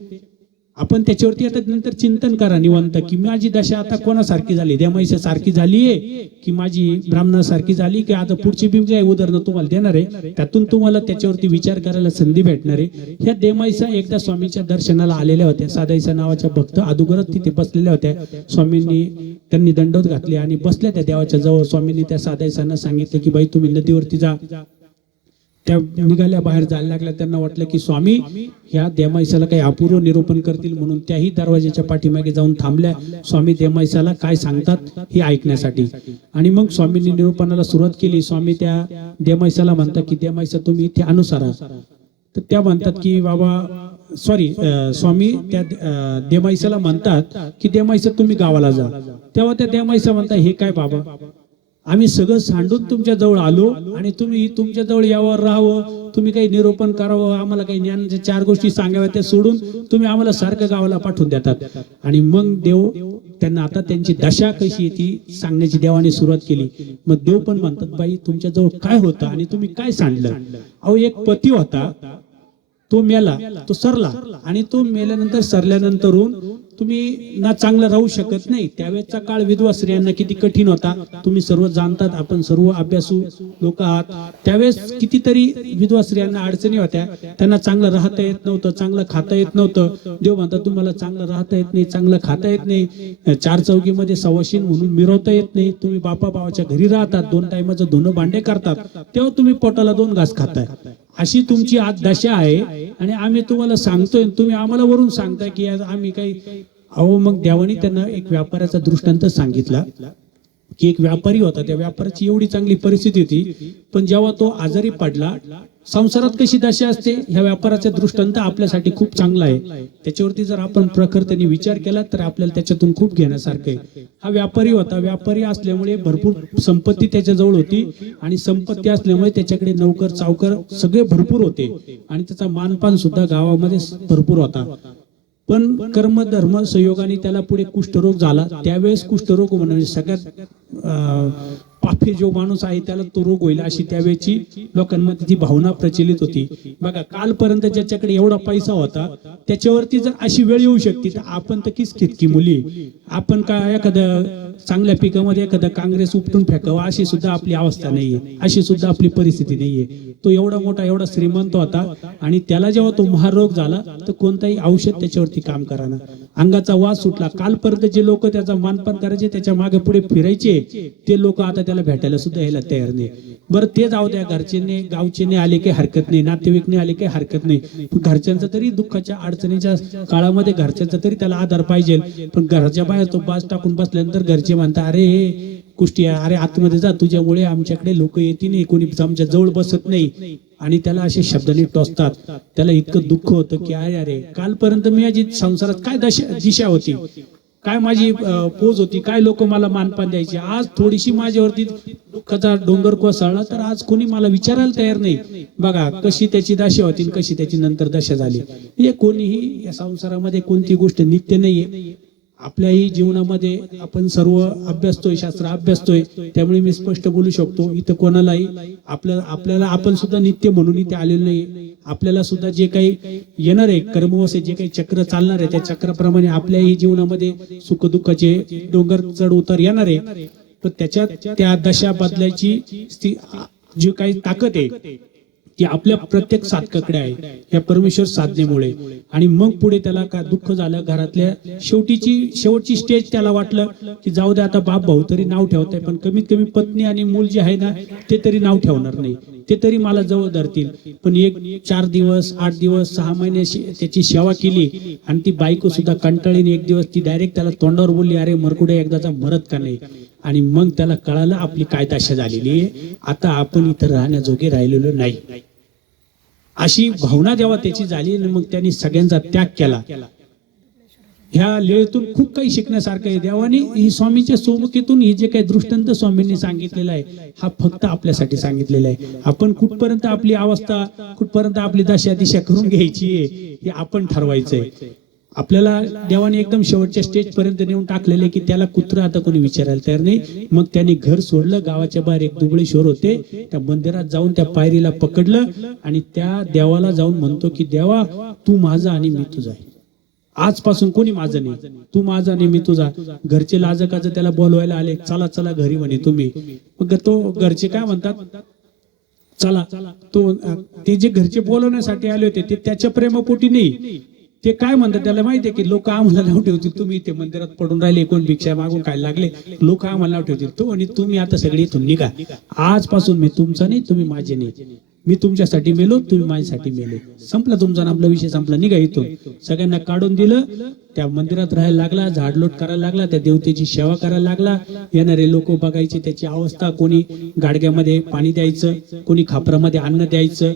आपण त्याच्यावरती आता नंतर चिंतन करा निवांत की माझी दशा आता कोणासारखी झाली, देमाईसा सारखी झालीये की माझी ब्राह्मणासारखी झाली, की आता पुढची बी जे उदाहरणं तुम्हाला देणार आहे त्यातून तुम्हाला त्याच्यावरती विचार करायला संधी भेटणार आहे. ह्या देमाईसा एकदा स्वामींच्या दर्शनाला आलेल्या होत्या. सादाईसा नावाच्या भक्त अगोदरच तिथे बसलेल्या होत्या. स्वामींनी त्यांनी दंडवत घातले आणि बसल्या त्या देवाच्या जवळ. स्वामींनी त्या सादाईसांना सांगितलं की बाई तुम्ही नदीवरती जा. त्या निघाल्या, बाहेर जायला लागल्या. त्यांना वाटलं की स्वामी ह्या देमाईसाला काही अपूर्व निरूपण करतील, म्हणून त्याही दरवाजाच्या पाठीमागे जाऊन थांबल्या. स्वामी देमाईसाला काय सांगतात हे ऐकण्यासाठी. आणि मग स्वामींनी निरूपणाला सुरुवात केली. स्वामी त्या देमाईसाला म्हणतात की देमाईसा तुम्ही इथे अनुसारा. तर त्या म्हणतात की बाबा स्वामी त्या देमाईसाला म्हणतात की देमाईसा तुम्ही गावाला जा. तेव्हा त्या देमाईसा म्हणतात हे काय बाबा, आम्ही सगळं सांडून तुमच्या जवळ आलो आणि तुम्ही तुमच्या जवळ यावर राहावं, तुम्ही काही निरूपण करावं, आम्हाला काही ज्ञानाच्या 4 गोष्टी सांगाव्या त्या सोडून तुम्ही आम्हाला सारखं गावाला पाठवून देतात. आणि मग देव त्यांना आता त्यांची दशा कशी आहे ती सांगण्याची देवाने सुरुवात केली. मग देव पण म्हणतात बाई तुमच्या जवळ काय होतं आणि तुम्ही काय सांडलं? अहो, एक पती होता, तो मेला, तो सरला आणि तो मेल्यानंतर सरल्यानंतरून तुम्ही ना चांगलं राहू शकत नाही. त्यावेळेचा काळ विधवा स्त्रियांना किती कठीण होता तुम्ही सर्व जाणतात. आपण सर्व अभ्यासू लोक आहात. त्यावेळेस कितीतरी विधवा स्त्रियांना अडचणी होत्या. त्यांना चांगलं राहता येत नव्हतं, चांगलं खाता येत नव्हतं. देव म्हणतात तुम्हाला चांगलं राहता येत नाही, चांगलं खाता येत नाही, 4 चौकीमध्ये सवाशीण म्हणून मिरवता येत नाही, तुम्ही बापा भावाच्या घरी राहतात, 2 टाइमाचं धुणं भांडे करतात, तेव्हा तुम्ही पोटाला 2 घास खाताय. अशी तुमची आज दशा आहे आणि आम्ही तुम्हाला सांगतोय, तुम्ही आम्हाला वरून सांगताय की आम्ही काही. अहो, मग देवानी त्यांना एक व्यापाराचा दृष्टांत सांगितला की एक व्यापारी होता. त्या व्यापाराची एवढी चांगली परिस्थिती होती, पण जेव्हा तो आजारी पडला, संसारात कशी दशा असते ह्या व्यापाराचा दृष्टांत आपल्यासाठी खूप चांगला आहे. त्याच्यावरती जर आपण प्रखरतेने विचार केला तर आपल्याला त्याच्यातून खूप घेण्यासारखं आहे. हा व्यापारी होता. व्यापारी असल्यामुळे भरपूर संपत्ती त्याच्याजवळ होती आणि संपत्ती असल्यामुळे त्याच्याकडे नौकर चावकर सगळे भरपूर होते आणि त्याचा मानपान सुद्धा गावामध्ये भरपूर होता. पण कर्म धर्म संयोगाने त्याला पुढे कुष्ठरोग झाला. त्यावेळेस कुष्ठरोग म्हणजे सगळ्यात पापी जो माणूस आहे त्याला तो रोग होईल अशी त्यावेळेची लोकांमध्ये ती भावना प्रचलित होती. बघा, कालपर्यंत ज्याच्याकडे एवढा पैसा होता त्याच्यावरती जर अशी वेळ येऊ शकते तर आपण तर किस खितकी मुली. आपण काय एखाद्या चांगल्या पिकामध्ये एखादा काँग्रेस उपटून फेकावा अशी सुद्धा आपली अवस्था नाहीये, अशी सुद्धा आपली परिस्थिती नाहीये. तो एवढा मोठा एवढा श्रीमंत होता आणि त्याला जेव्हा तो महारोग झाला तर कोणताही औषध त्याच्यावरती काम कराना. अंगाचा वास सुटला. कालपर्यंत जे लोक त्याचा मानपान करायचे, त्याच्या मागे पुढे फिरायचे, ते लोक आता त्याला भेटायला सुद्धा यायला तयार नाही. बरं, ते जाऊ द्या, घरचेने गावचेने आले काही हरकत नाही, नातेवाईकने आले काही हरकत नाही, पण घरच्यांचा तरी दुःखाच्या अडचणीच्या काळामध्ये घरच्यांचा तरी त्याला आधार पाहिजे. पण घराच्या बाहेर तो बाज टाकून बसल्यानंतर घरचे म्हणतात अरे कुष्टी, अरे आतमध्ये जा, तुझ्यामुळे आमच्याकडे लोक येते नाही, कोणी आमच्या जवळ बसत नाही. आणि त्याला असे शब्दाने टोचतात. त्याला इतकं दुःख होतं की अरे अरे कालपर्यंत मी माझी संसारात काय दिशा होती, काय माझी पोज होती, काय लोक मला मानपान द्यायचे, आज थोडीशी माझ्यावरती दुःखाचा डोंगर कोसळला तर आज कोणी मला विचारायला तयार नाही. बघा कशी त्याची दशा होती, कशी त्याची नंतर दशा झाली. हे कोणीही या संसारामध्ये कोणती गोष्ट नित्य नाहीये. आपल्याही जीवनामध्ये आपण सर्व अभ्यासतोय, शास्त्र अभ्यासतोय, त्यामुळे मी स्पष्ट बोलू शकतो इथं कोणालाही आपल्याला आपण सुद्धा नित्य म्हणून इथे आलेलो नाही. आपल्याला सुद्धा जे काही येणार आहे कर्मवसे, जे काही चक्र चालणार आहे त्या चक्राप्रमाणे आपल्याही जीवनामध्ये सुख दुःखाचे डोंगर चढ उतार येणार आहे. पण त्याच्यात त्या दशा बदलायची जी काही ताकद आहे ती आपल्या प्रत्येक साधकाकडे आहे या परमेश्वर साधनेमुळे. आणि मग पुढे त्याला काय दुःख झालं घरातल्या शेवटची स्टेज त्याला वाटलं की जाऊ दे आता बाप भाऊ तरी नाव ठेवताय, पण कमीत कमी पत्नी आणि मूल जे आहे ना ते तरी नाव ठेवणार नाही, ते तरी मला जवळ धरतील. पण 4 दिवस 8 दिवस 6 महिने त्याची सेवा केली आणि ती बायको सुद्धा कंटाळीने एक दिवस ती डायरेक्ट त्याला तोंडावर बोलली, अरे मरकुडे एकदाचा मरत का नाही. आणि मग त्याला कळालं आपली काय दशा झालेली आहे, आता आपण इथं राहण्याजोगे राहिलेलो नाही. अशी भावना जेव्हा त्याची झाली मग त्यांनी सगळ्यांचा त्याग केला. ह्या लेळीतून खूप काही शिकण्यासारखं आहे. देवाने ही स्वामींच्या सोमुखीतून हे जे काही दृष्टांत स्वामींनी सांगितलेला आहे हा फक्त आपल्यासाठी सांगितलेला आहे. आपण कुठपर्यंत आपली अवस्था कुठपर्यंत आपली दशा दिशा करून घ्यायची आहे हे आपण ठरवायचंय. आपल्याला देवाने एकदम शेवटच्या स्टेज पर्यंत नेऊन टाकलेले की त्याला कुत्र आता कोणी विचारायला तयार नाही. मग त्यांनी घर सोडलं, गावाच्या बाहेर एक दुबळेश्वर होते त्या मंदिरात जाऊन त्या पायरीला पकडलं आणि त्या देवाला जाऊन म्हणतो की देवा तू माझा आणि मी तुझा आहे, आजपासून कोणी माझं नाही, तू माझा आणि मी तुझा. घरचे लाजकाच त्याला बोलवायला आले, चला चला घरी म्हणे तुम्ही. मग तो घरचे काय म्हणतात चला, तो ते जे घरचे बोलवण्यासाठी आले होते ते त्याच्या प्रेमापोटी नाही, ते काय म्हणतात त्याला माहितीये की लोक आम्हाला नाव ठेवतील तुम्ही इथे मंदिरात पडून राहिले, कोण भिक्षा मागून काय लागले, लोक आम्हाला नाव ठेवतील. तो आणि तुम्ही आता सगळे इथून निघा, आजपासून मी तुमचा नाही तुम्ही माझे नाही, मी तुमच्यासाठी मेलो तुम्ही माझ्यासाठी मेले, संपला तुमचा आपला विषय संपला, निघा इथून. सगळ्यांना काढून दिलं, त्या मंदिरात राहायला लागला, झाडलोट करायला लागला, त्या देवतेची सेवा करायला लागला. येणारे लोक बघायचे त्याची अवस्था, कोणी गाडग्यामध्ये पाणी द्यायचं, कोणी खापरामध्ये अन्न द्यायचं,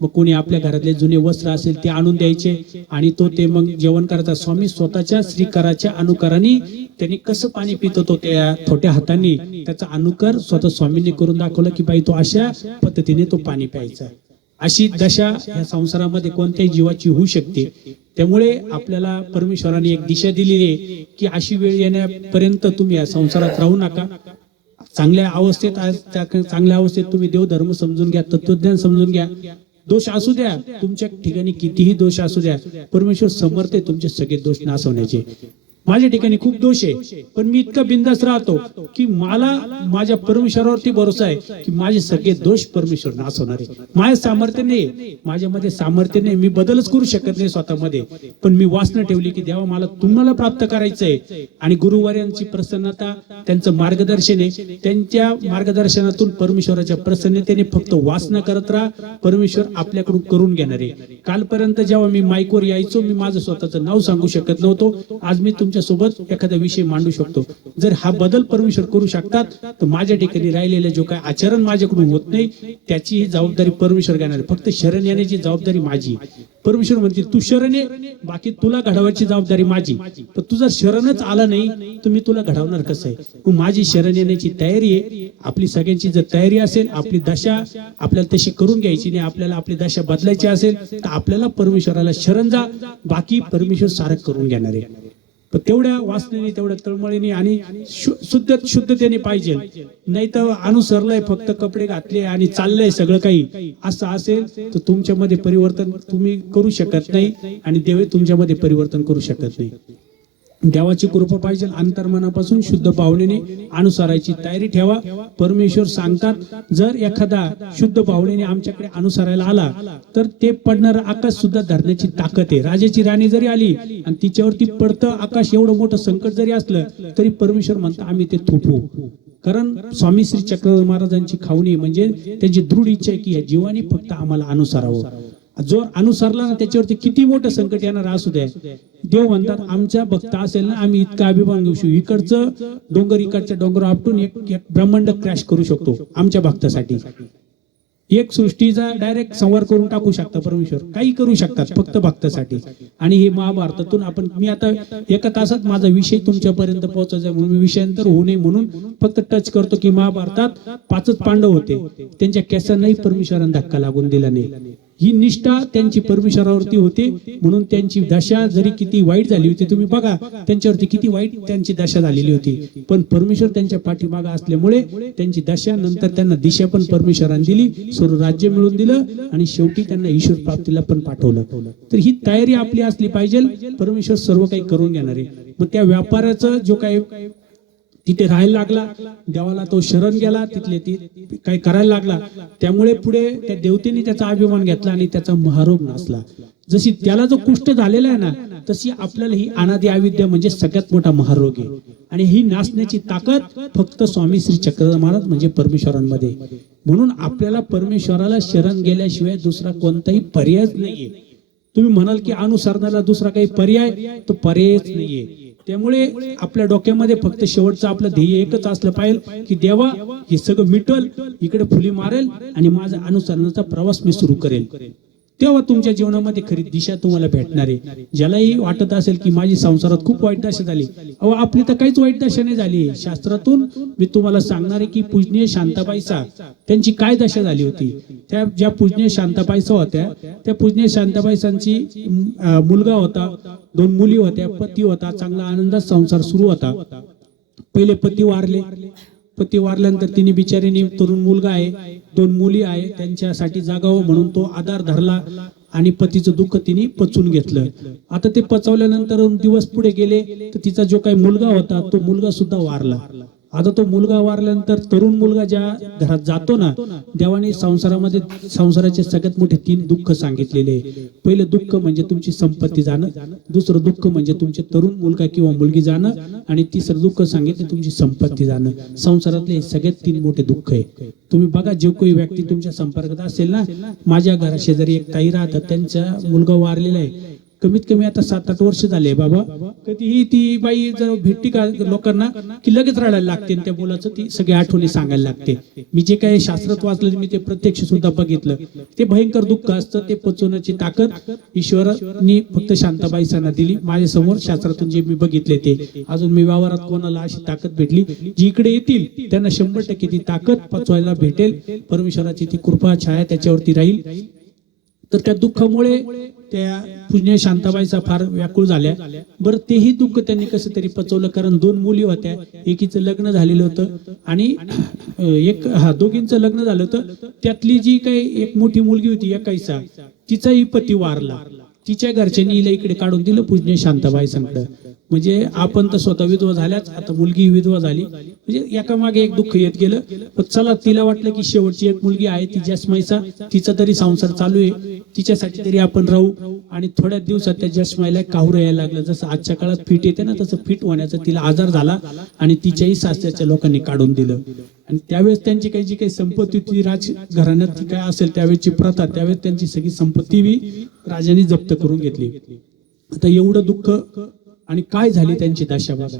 मग कोणी आपल्या घरातले जुने वस्त्र असेल ते आणून द्यायचे आणि तो ते मग जेवण करायचा. स्वामी स्वतःच्या श्रीकाराच्या अनुकराने त्यांनी कसं पाणी पित होतो त्या छोट्या हातांनी, त्याचा अनुकर स्वतः स्वामींनी करून दाखवलं की बाई तो अशा पद्धतीने तो पाणी प्यायचा. अशी दशा या संसारामध्ये कोणत्याही जीवाची होऊ शकते. त्यामुळे आपल्याला परमेश्वराने एक दिशा दिलेली आहे की अशी वेळ येण्यापर्यंत तुम्ही या संसारात राहू नका. चांगल्या अवस्थेत तुम्ही देवधर्म समजून घ्या, तत्वज्ञान समजून घ्या. दोष असू द्या तुमच्या ठिकाणी, कितीही दोष असू द्या, परमेश्वर समर्थ आहे तुमचे सगळे दोष नासवण्याचे. माझ्या ठिकाणी खूप दोष आहे पण मी इतका बिंदास राहतो की मला माझ्या परमेश्वरावरती भरोसा आहे की माझे सगळे दोष परमेश्वर नासवणार आहे. माझे सामर्थ्य नाही, माझ्यामध्ये सामर्थ्य नाही, मी बदलच करू शकत नाही स्वतःमध्ये, पण मी वासना ठेवली की देवा मला तुम्हाला प्राप्त करायचंय. आणि गुरुवार्यांची प्रसन्नता, त्यांचं मार्गदर्शन आहे, त्यांच्या मार्गदर्शनातून परमेश्वराच्या प्रसन्नतेने फक्त वासना करत राहा, परमेश्वर आपल्याकडून करून घेणार आहे. कालपर्यंत जेव्हा मी माईकवर यायचो मी माझं स्वतःचं नाव सांगू शकत नव्हतो, आज मी तुमच्या सोबत एखादा विषय मांडू शकतो. जर हा बदल परमेश्वर करू शकतात तर माझ्या ठिकाणी राहिलेलं जो काय आचरण माझ्याकडून होत नाही त्याची जबाबदारी परमेश्वर घेणार. फक्त शरण येण्याची जबाबदारी माझी. परमेश्वर म्हणते तू शरण ये, बाकी तुला घडवायची जबाबदारी माझी. पण तू जर शरणच आला नाही तर मी तुला घडवणार कसं आहे. मग माझी शरण येण्याची तयारी आहे. आपली सगळ्यांची जर तयारी असेल, आपली दशा आपल्याला तशी करून घ्यायची नाही, आपल्याला आपली दशा बदलायची असेल तर आपल्याला परमेश्वराला शरण जा, बाकी परमेश्वर सारं करून घेणार आहे. पण तेवढ्या वासनेने, तेवढ्या तळमळीने आणि शुद्धतेने पाहिजे. नाही तर अनुसरलंय, फक्त कपडे घातले आणि चाललंय सगळं काही, असं असेल तर तुमच्यामध्ये परिवर्तन तुम्ही करू शकत नाही आणि देव तुमच्यामध्ये परिवर्तन करू शकत नाही. देवाची कृपा पाहिजे. अंतर्मनापासून शुद्ध भावनेने अनुसरायची तयारी ठेवा. परमेश्वर सांगतात जर एखादा शुद्ध भावनेने आमच्याकडे अनुसरायला आला तर ते पडणारं आकाश सुद्धा धरण्याची ताकद आहे. राजाची राणी जरी आली आणि तिच्यावरती पडतं आकाश, एवढं मोठं संकट जरी असलं तरी परमेश्वर म्हणतात आम्ही ते थोपवू. कारण स्वामी श्री चक्रधर महाराजांची खावणी म्हणजे त्यांची दृढ इच्छा आहे की या जीवानी फक्त आम्हाला अनुसरावं. जो अनुसरला ना त्याच्यावरती किती मोठं संकट येणार असू द्या, देव म्हणतात आमच्या भक्त असेल ना आम्ही इतका अभिमान घेऊ शकतो, इकडचं डोंगर इकडच्या डोंगर आपटून एक ब्रह्मांड क्रॅश करू शकतो आमच्या भक्तासाठी. एक सृष्टीचा डायरेक्ट संवार करून टाकू शकता परमेश्वर, काही करू शकतात फक्त भक्तासाठी. आणि हे महाभारतातून मी आता एका तासात माझा विषय तुमच्यापर्यंत पोहोचायचा म्हणून मी विषयांतर होऊ नये म्हणून फक्त टच करतो की महाभारतात 5 पांडव होते, त्यांच्या केसांनाही परमेश्वराने धक्का लागून दिला नाही. ही निष्ठा त्यांची परमेश्वरावरती होती म्हणून त्यांची दशा जरी किती वाईट झाली होती, तुम्ही बघा त्यांच्यावरती किती वाईट त्यांची दशा झालेली होती, पण परमेश्वर त्यांच्या पाठीमागे असल्यामुळे त्यांची दशा, नंतर त्यांना दिशा पण परमेश्वराने दिली, सर्व राज्य मिळवून दिलं आणि शेवटी त्यांना ईश्वर प्राप्तीला पण पाठवलं. तर ही तयारी आपली असली पाहिजे, परमेश्वर सर्व काही करून घेणार आहे. मग त्या व्यापाराचं जो काही तिथे राहायला लागला, देवाला तो शरण गेला, तिथले ती काही करायला लागला. त्यामुळे पुढे त्या देवतेने त्याचा अभिमान घेतला आणि त्याचा महारोग नासला. जशी त्याला जो कुष्ठ झालेला आहे ना, तशी आपल्याला ही अनादि अविद्या म्हणजे सगळ्यात मोठा महारोग आहे. आणि ही नासण्याची ताकद फक्त स्वामी श्री चक्रधर महाराज म्हणजे परमेश्वरांमध्ये. म्हणून आपल्याला परमेश्वराला शरण गेल्याशिवाय दुसरा कोणताही पर्यायच नाहीये. तुम्ही म्हणाल की अनुसरणाला दुसरा काही पर्याय, तो पर्यायच नाहीये. त्यामुळे आपल्या डोक्यामध्ये फक्त शेवटचं आपलं ध्येय एकच असलं पाहिजे की देवा हे सगळं मिटल, इकडे फुली मारेल आणि माझा अनुसरणाचा प्रवास मी सुरू करेल. तेव्हा तुमच्या जीवनामध्ये खरी दिशा तुम्हाला भेटणार आहे. ज्यालाही वाटत असेल की माझी संसारात खूप वाईट दशा झाली, अहो आपली तर काहीच वाईट दशा नाही झाली. शास्त्रातून मी तुम्हाला सांगणार आहे की पूजनीय शांताबाईचा त्यांची काय दशा झाली होती. त्या ज्या पूजनीय शांताबाईचा होत्या, त्या पूजनीय शांताबाईंची मुलगा होता, 2 मुली होत्या, पती होता, चांगला आनंदात संसार सुरू होता. पहिले पती वारले. पती वारल्यानंतर तिने बिचारीने तरुण मुलगा आहे, 2 मुली आहे, त्यांच्यासाठी जागावं म्हणून तो आधार धरला आणि पतीचं दुःख तिने पचवून घेतलं. आता ते पचवल्यानंतर दिवस पुढे गेले तर तिचा जो काही मुलगा होता तो मुलगा सुद्धा वारला. आता तो मुलगा वारल्यानंतर तरुण मुलगा ज्या घरात जातो ना, देवाने संसारामध्ये संसाराचे सगळ्यात मोठे 3 दुःख सांगितलेले. पहिलं दुःख म्हणजे तुमची संपत्ती जाणं, दुसरं दुःख म्हणजे तुमचे तरुण मुलगा किंवा मुलगी जाणं, आणि तिसरं दुःख सांगितले तुमची संपत्ती जाणं. संसारातले सगळ्यात 3 मोठे दुःख आहे. तुम्ही बघा, जे कोणी व्यक्ती तुमच्या संपर्कात असेल ना, माझ्या घराशेजारी एक ताई राहतात, त्यांचा मुलगा वारलेला आहे. कमीत कमी आता 7-8 वर्ष झाले बाबा. कधीही ती बाई जर भेटती का लोकांना की लगेच रडायला लागते, त्या मुलाचं ती सगळी आठवणी सांगायला लागते. मी जे काही शास्त्रात वाचलं मी ते प्रत्यक्ष सुद्धा बघितलं. ते भयंकर दुःख असतं, ते पचवण्याची ताकद ईश्वरांनी फक्त शांताबाईंना दिली. माझ्या समोर शास्त्रातून जे मी बघितले ते, अजून मी व्यवहारात कोणाला अशी ताकद भेटली जी इकडे येतील त्यांना 100% ती ताकद पचवायला भेटेल. परमेश्वराची ती कृपा छाया त्याच्यावरती राहील. तर त्या दुःखामुळे त्या पूजनीय शांताबाईचा फार व्याकुळ झाल्या. बरं, तेही दुःख त्यांनी कसं तरी पचवलं, कारण 2 मुली होत्या, एकीचं लग्न झालेलं होतं आणि दोघींचं लग्न झालं होतं. त्यातली जी काही एक मोठी मुलगी होती 21, तिचाही पती वारला. तिच्या घरच्यांनी हिला इकडे काढून दिलं पूजनीय शांताबाई संकट. म्हणजे आपण तर स्वतः विधवा झाल्याच, आता मुलगी विधवा झाली, म्हणजे एकामागे एक दुःख येत गेलं. पण चला, तिला वाटलं की शेवटची एक मुलगी आहे ती जसमाईचा, तिचा तरी संसार चालू आहे, तिच्यासाठी तरी आपण राहू. आणि थोड्या दिवसात त्या जसमाईला काहुरं यायला लागलं. जसं आजच्या काळात फिट येते ना, तसं फिट होण्याचा तिला आजार झाला आणि तिच्याही सासऱ्याच्या लोकांनी काढून दिलं. आणि त्यावेळेस त्यांची काही जी काही संपत्ती होती राजघराण्यात काय असेल त्यावेळेची प्रथा, त्यावेळेस त्यांची सगळी संपत्ती राजाने जप्त करून घेतली. आता एवढं दुःख आणि काय झाली त्यांची दशा बघा.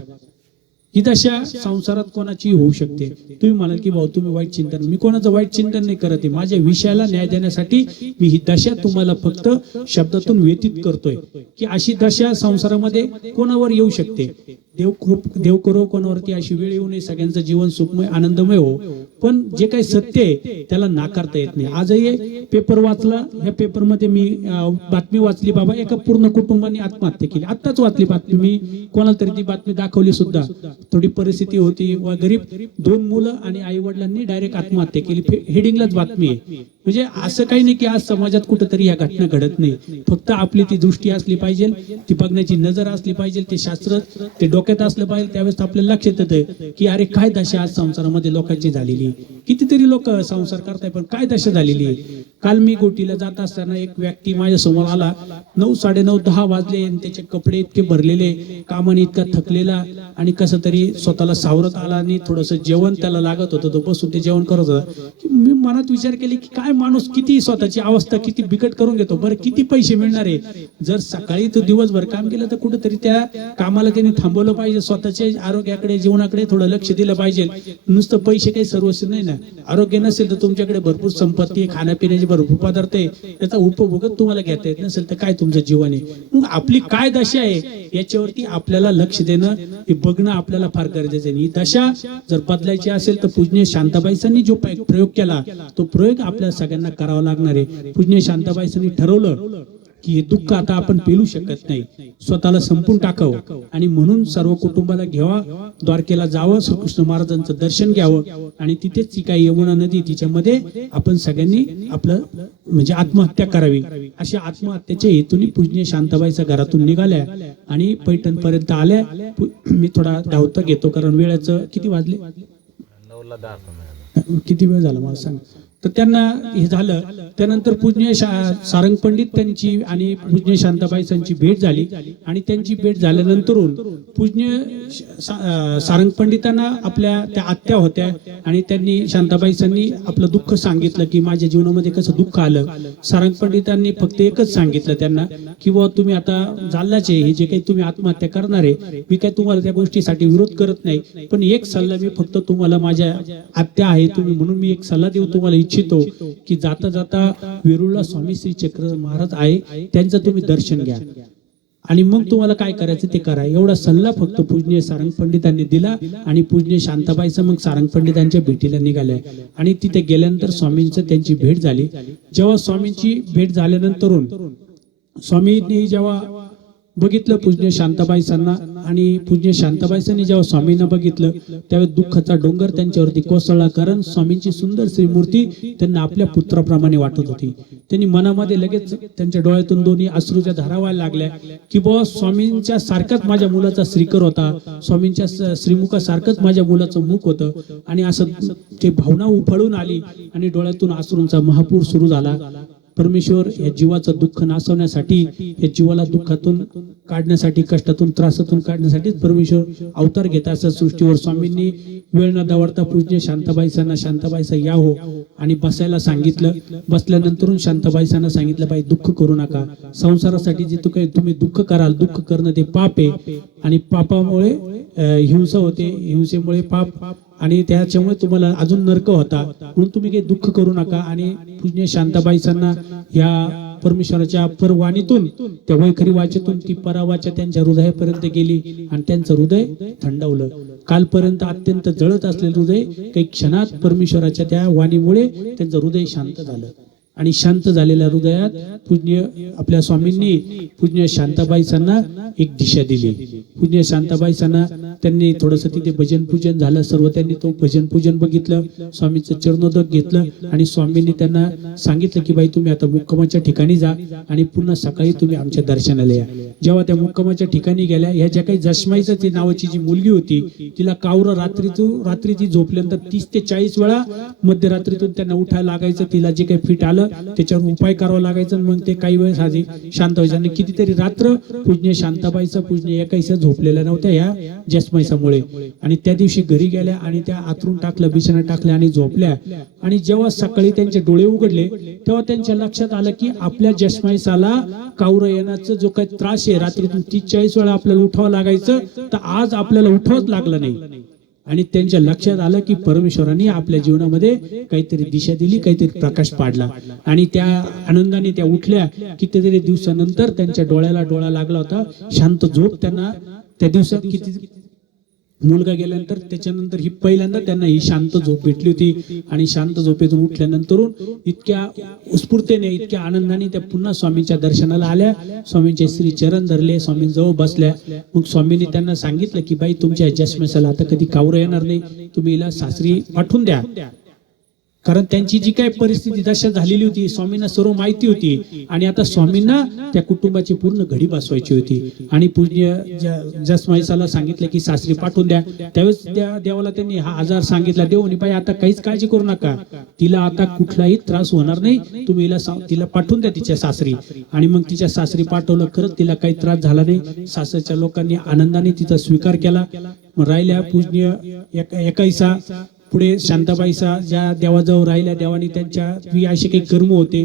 ही दशा संसारात कोणाची होऊ शकते. तुम्ही म्हणाल की भाऊ तुम्ही वाईट चिंतन, मी कोणाचं वाईट चिंतन नाही करत आहे. माझ्या विषयाला न्याय देण्यासाठी मी ही दशा तुम्हाला फक्त शब्दातून व्यतीत करतोय की अशी दशा संसारामध्ये कोणावर येऊ शकते. देव करो कोणावरती अशी वेळ येऊ नये, सगळ्यांचं जीवन सुखमय आनंदमय हो. पण जे काही सत्य आहे त्याला नाकारता येत नाही. आजही पेपर वाचला, ह्या पेपरमध्ये मी बातमी वाचली बाबा, एका पूर्ण कुटुंबाने आत्महत्या केली. आत्ताच वाचली बातमी मी, कोणाला तरी ती बातमी दाखवली सुद्धा. थोडी परिस्थिती होती व गरीब, 2 मुलं आणि आई वडिलांनी डायरेक्ट आत्महत्या केली. हेडिंगलाच बातमी आहे. म्हणजे असं काही नाही की आज समाजात कुठंतरी या घटना घडत नाही. फक्त आपली ती दृष्टी असली पाहिजे, ती बघण्याची नजर असली पाहिजे, ते शास्त्र ते डोक्यात असलं पाहिजे. त्यावेळेस आपल्याला लक्षात येतं की अरे काय दशा आज संसारामध्ये लोकांची झालेली. कितीतरी लोक संसार करताय पण काय दशा झालेली आहे. काल मी गोटीला जात असताना एक व्यक्ती माझ्या समोर आला. 9, 9:30, 10 वाजले आणि त्याचे कपडे इतके भरलेले, कामाने इतका थकलेला आणि कसं तरी स्वतःला सावरत आला आणि थोडंसं जेवण त्याला लागत होतं, तो बसून ते जेवण करत होता. मी मनात विचार केले की काय माणूस किती स्वतःची अवस्था किती बिकट करून घेतो. बरं किती पैसे मिळणार आहे. जर सकाळी तो दिवसभर काम केलं तर कुठेतरी त्या कामाला त्यांनी थांबवलं पाहिजे. स्वतःच्या आरोग्याकडे जीवनाकडे थोडं लक्ष दिलं पाहिजे. नुसतं पैसे काही सर्वस्व नाही ना. आरोग्य नसेल तर तुमच्याकडे भरपूर संपत्ती आहे, खाण्यापिण्याचे भरपूर पदार्थ आहे, त्याचा उपभोग तुम्हाला घेता येत नसेल तर काय तुमचं जीवन आहे. मग आपली काय दशा आहे याच्यावरती आपल्याला लक्ष देणं, हे बघणं आपल्याला फार गरजेचं आहे. ही दशा जर बदलायची असेल तर पूजनीय शांताबाईंनी जो प्रयोग केला तो प्रयोग आपल्या सगळ्यांना करावा लागणार आहे. पूजनीय शांताबाईंनी ठरवलं की हे दुःख आता आपण पेलू शकत नाही, स्वतःला संपून टाकावं आणि म्हणून सर्व कुटुंबाला घ्यावा, द्वारकेला जावं, श्रीकृष्ण महाराजांचं दर्शन घ्यावं आणि तिथेच ती काही यमुना नदी तिच्यामध्ये आपण सगळ्यांनी आपलं म्हणजे आत्महत्या करावी. अशा आत्महत्येच्या हेतूने पूजनीय शांताबाईच्या घरातून निघाल्या आणि पैठण पर्यंत आल्या. मी थोडा धावता घेतो कारण वेळाचं किती वाजले, 9ला 10 किती वेळ झाला मला सांग. तर त्यांना हे झालं, त्यानंतर पूजनीय सारंग पंडित त्यांची आणि पूजनीय शांताबाईंची भेट झाली आणि त्यांची भेट झाल्यानंतरून पूजनीय सारंग पंडितांना आपल्या त्या आत्या होत्या आणि त्यांनी शांताबाईंनी आपलं दुःख सांगितलं की माझ्या जीवनामध्ये कसं दुःख आलं. सारंग पंडितांनी फक्त एकच सांगितलं त्यांना की बाबा तुम्ही आता झालाच आहे, हे जे काही तुम्ही आत्महत्या करणार आहे, मी काय तुम्हाला त्या गोष्टीसाठी विरोध करत नाही, पण एक सल्ला मी फक्त तुम्हाला, माझ्या आत्या आहे तुम्ही म्हणून मी एक सल्ला देऊ तुम्हाला इच्छितो की जाता जाता वेरूळला स्वामी श्री चक्र महाराज आहे, त्यांचं तुम्ही दर्शन घ्या आणि मग तुम्हाला काय करायचं ते करा. एवढा सल्ला फक्त पूजनीय सारंग पंडितांनी दिला आणि पूजनीय शांताबाईचं मग सारंग पंडितांच्या भेटीला निघाल्या आणि तिथे गेल्यानंतर स्वामींचं त्यांची भेट झाली. जेव्हा स्वामींची भेट झाल्यानंतरून स्वामींनी जेव्हा बघितलं पूजनीय शांताबाईंना आणि पूजनीय शांताबाईंनी जेव्हा स्वामींना बघितलं त्यावेळेस दुःखाचा डोंगर त्यांच्यावरती कोसळला, कारण स्वामींची सुंदर श्रीमूर्ती त्यांना आपल्या पुत्राप्रमाणे वाटत होती. त्यांनी मनामध्ये लगेच त्यांच्या डोळ्यातून दोन्ही अश्रूच्या धारा व्हायला लागल्या की बुवा स्वामींच्या सारखाच माझ्या मुलाचा श्रीकर होता, स्वामींच्या श्रीमुखासारखंच माझ्या मुलाचं मुख होतं आणि असं ते भावना उफळून आली आणि डोळ्यातून अश्रूंचा महापूर सुरू झाला. परमेश्वर या जीवाचं दुःख नासवण्यासाठी, या जीवाला दुःखातून काढण्यासाठी, कष्टातून त्रासातून काढण्यासाठी परमेश्वर अवतार घेत असं सृष्टीवर. स्वामींनी वेळ न दवडता पूजनीय शांताबाईंना या हो आणि बसायला सांगितलं. बसल्यानंतर शांताबाईंना सांगितलं बाई दुःख करू नका, संसारासाठी जे तुम्ही दुःख कराल, दुःख करणं ते पाप आहे आणि पापामुळे हिंसा होते, हिंसेमुळे पाप आणि त्याच्यामुळे तुम्हाला अजून नरक होता, म्हणून तुम्ही काही दुःख करू नका. आणि पूजनीय शांताबाईंना या परमेश्वराच्या परवाणीतून, त्या वैखरी वाचेतून ती परावाचा त्यांच्या हृदयापर्यंत गेली आणि त्यांचं हृदय थंडावलं. कालपर्यंत अत्यंत जळत असलेलं हृदय काही क्षणात परमेश्वराच्या त्या वाणीमुळे त्यांचं हृदय शांत झालं आणि शांत झालेल्या हृदयात पूजनीय आपल्या स्वामींनी पूजनीय शांताबाईंना एक दिशा दिली. पूजनीय शांताबाईंना त्यांनी थोडंसं तिथे भजन पूजन झालं, सर्व त्यांनी तो भजन पूजन बघितलं, स्वामींचं चरणोदक घेतलं आणि स्वामींनी त्यांना सांगितलं की बाई तुम्ही आता मुक्कामाच्या ठिकाणी जा आणि पुन्हा सकाळी तुम्ही आमच्या दर्शनाला या. जेव्हा त्या मुक्कामाच्या ठिकाणी गेल्या, ह्या ज्या काही जशमाईचं ती नावाची जी मुलगी होती तिला कावरं रात्री ती झोपल्यानंतर 30 ते 40 वेळा मध्यरात्रीतून त्यांना उठायला लागायचं, तिला जे काही फिट आलं त्याच्यावर उपाय करावा लागायचा. मग ते काही वेळेस आधी शांत व्हायचं. कितीतरी रात्र पूजनीय शांताबाईंचा पूजनीय एकाईसा झोपलेल्या नव्हत्या या जसमाईसामुळे आणि त्या दिवशी घरी गेल्या आणि त्या आतरून टाकलं, बिछाना टाकल्या आणि झोपल्या. आणि जेव्हा सकाळी त्यांचे डोळे उघडले तेव्हा त्यांच्या लक्षात आलं की आपल्या जसमाईसाला कावरं येण्याचा जो काही त्रास आहे, रात्रीतून 30-40 वेळा आपल्याला उठावं लागायचं, तर आज आपल्याला उठावंच लागलं नाही. आणि त्यांच्या लक्षात आलं की परमेश्वराने आपल्या जीवनामध्ये काहीतरी दिशा दिली, काहीतरी प्रकाश पाडला आणि त्या आनंदाने त्या उठल्या. कितीतरी दिवसानंतर त्यांच्या डोळ्याला डोळा लागला होता, शांत झोप त्यांना त्या दिवसात. किती मुलगा गेल्यानंतर त्याच्यानंतर ही पहिल्यांदा त्यांना ही शांत झोप भेटली होती आणि शांत झोपेतून उठल्यानंतर इतक्या उत्स्फूर्तेने, इतक्या आनंदाने त्या पुन्हा स्वामींच्या दर्शनाला आल्या. स्वामींचे श्री चरण धरले, स्वामींजवळ बसल्या. मग स्वामींनी त्यांना सांगितलं की बाई तुमच्या जसमेसाला आता कधी कावरं येणार नाही, तुम्ही हिला सासरी पाठवून द्या. कारण त्यांची जी काही परिस्थिती दशा झालेली होती स्वामींना सर्व माहिती होती आणि आता स्वामींना त्या कुटुंबाची पूर्ण घडी बसवायची होती. आणि पूज्य जसमाईसाला सांगितलं की सासरी पाठवून द्या. त्यावेळेस त्या देवाला त्यांनी हा आजार सांगितला. देवानी बाई आता काहीच काळजी करू नका, तिला आता कुठलाही त्रास होणार नाही, तुम्ही तिला पाठवून द्या तिच्या सासरी. आणि मग तिच्या सासरी पाठवलं. खरंच तिला काही त्रास झाला नाही. सासरच्या लोकांनी आनंदाने तिचा स्वीकार केला. राहिल्या पूजनीय एकाईसा. पुढे शांताबाईसा ज्या देवाजवळ राहिल्या, देवानी त्यांच्या असे काही कर्म होते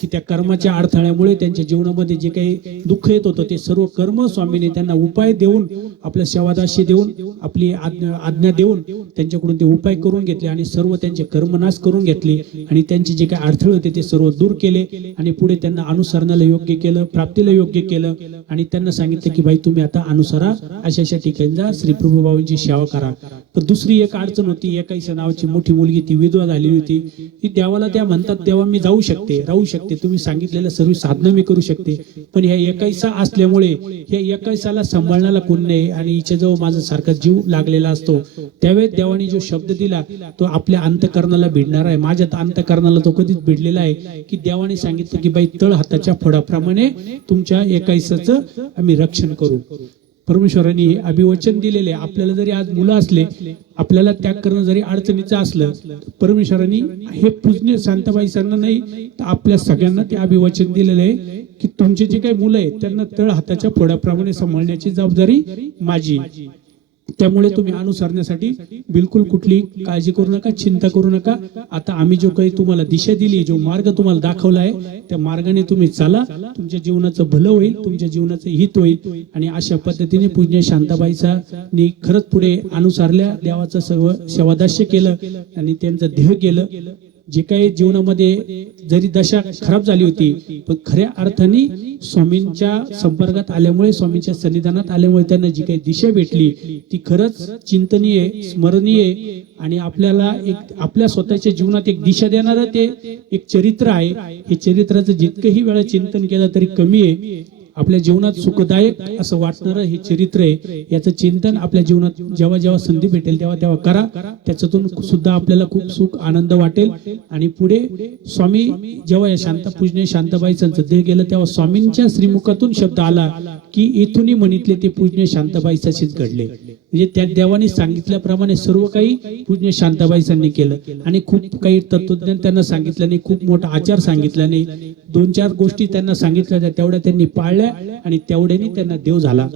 की त्या कर्माच्या अडथळ्यामुळे त्यांच्या जीवनामध्ये जे काही दुःख येत होतं ते सर्व कर्म स्वामीने त्यांना उपाय देऊन, आपल्या सेवादाशी देऊन, आपली आज्ञा देऊन त्यांच्याकडून ते उपाय करून घेतले आणि सर्व त्यांचे कर्मनाश करून घेतले आणि त्यांचे जे काही अडथळे होते ते सर्व दूर केले आणि पुढे त्यांना अनुसरणाला योग्य केलं, प्राप्तीला योग्य केलं आणि त्यांना सांगितलं की बाई तुम्ही आता अनुसरा, अशा ठिकाणी जा, श्री प्रभुबाबांची सेवा करा. तर दुसरी एक अडचण होती, एकाही एकाईसा नावाची मोठी मुलगी ती विधवा झालेली होती. ती देवाला त्या म्हणतात देवा मी जाऊ शकते, राहू शकते, तुम्ही सांगितलेलं सर्व साधनं मी करू शकते, पण ह्या एकाईसा असल्यामुळे ह्या एकाईसाला सांभाळण्याला कोण नाही आणि हिच्याजवळ माझा सारखा जीव लागलेला असतो. त्यावेळेस देवाने जो शब्द दिला तो आपल्या अंतकरणाला भिडणार आहे. माझ्या अंतकरणाला तो कधीच भिडलेला आहे की देवाने सांगितलं की बाई तळ हाताच्या फोडाप्रमाणे तुमच्या एकाईसाचं आम्ही रक्षण करू. परमेश्वरांनी अभिवचन दिलेले. आपल्याला जरी आज मुलं असले, आपल्याला त्याग करणं जरी अडचणीचं असलं, परमेश्वरांनी हे पूजनीय शांताबाई सरांना नाही तर आपल्या सगळ्यांना ते अभिवचन दिलेलं आहे की तुमचे जे काही मुलं आहेत त्यांना तळ हाताच्या फोडाप्रमाणे सांभाळण्याची जबाबदारी माझी. त्यामुळे तुम्ही अनुसरण्यासाठी बिलकुल कुठली काळजी करू नका, चिंता करू नका. आता आम्ही जो काही तुम्हाला दिशा दिली, जो मार्ग तुम्हाला दाखवला आहे त्या मार्गाने तुम्ही चाला. तुमच्या जीवनाचं भलं होईल, तुमच्या जीवनाचं हित होईल. आणि अशा पद्धतीने पूज्य शांताबाईचा खरंच पुढे अनुसारल्या, देवाचं सर्व सेवादास्य केलं आणि त्यांचं ध्येय केलं. जे काही जीवनामध्ये जरी दशा खराब झाली होती पण खऱ्या अर्थाने स्वामींच्या संपर्कात आल्यामुळे, स्वामींच्या सन्निधानात आल्यामुळे त्यांना जी काही दिशा भेटली ती खरंच चिंतनीय, स्मरणीय आणि आपल्याला एक आपल्या स्वतःच्या जीवनात एक दिशा देणारं ते एक चरित्र आहे. हे चरित्राचं जितकंही वेळा चिंतन केलं तरी कमी आहे. आपल्या जीवनात सुखदायक असं वाटणारं हे चरित्र आहे. याचं चिंतन आपल्या जीवनात जेव्हा जेव्हा संधी भेटेल तेव्हा तेव्हा करा. त्याच्यातून सुद्धा आपल्याला खूप सुख आनंद वाटेल. आणि पुढे स्वामी जेव्हा या पूजनीय शांताबाईचं ध्येय गेलं तेव्हा स्वामींच्या श्रीमुखातून शब्द आला की इथूनही म्हणितले ते पूजनीय शांताबाईचाच घडले. म्हणजे त्या देवाने सांगितल्याप्रमाणे सर्व काही पूजनीय शांताबाईंनी केलं. आणि खूप काही तत्वज्ञान त्यांना सांगितलं नाही, खूप मोठा आचार सांगितला नाही, 2-4 गोष्टी त्यांना सांगितल्या तेवढ्या त्यांनी पाळल्या आणि तेवढ्याने त्यांना देव झाला.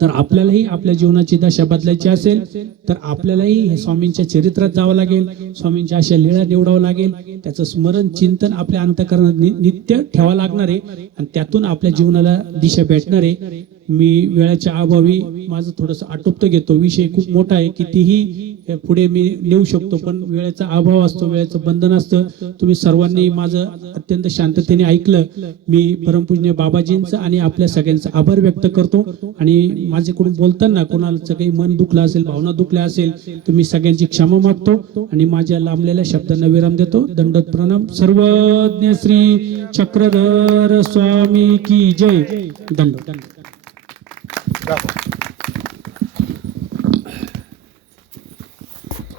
तर आपल्यालाही आपल्या जीवनाची दशा बदलायची असेल तर आपल्यालाही हे स्वामींच्या चरित्रात जावं लागेल, स्वामींच्या अशा लीळा निवडावं लागेल. त्याचं स्मरण चिंतन आपल्या अंतःकरणात नित्य ठेवावं लागणार आहे आणि त्यातून आपल्या जीवनाला दिशा भेटणार आहे. मी वेळेच्या अभावी माझं थोडंसं आटोपतं घेतो. विषय खूप मोठा आहे, कितीही पुढे मी नेऊ शकतो पण वेळेचा अभाव असतो, वेळेचं बंधन असतं. तुम्ही सर्वांनी माझं अत्यंत शांततेने ऐकलं. मी परमपूजनीय बाबाजींचं आणि आपल्या सगळ्यांचा आभार व्यक्त करतो. आणि माझ्याकडून बोलताना कोणाचं काही मन दुखलं असेल, भावना दुखल्या असेल तर मी सगळ्यांची क्षमा मागतो आणि माझ्या लांबलेल्या शब्दांना विराम देतो. दंडवत प्रणाम. सर्वज्ञ श्री चक्रधर स्वामी की जय. दंडवत.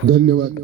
धन्यवाद.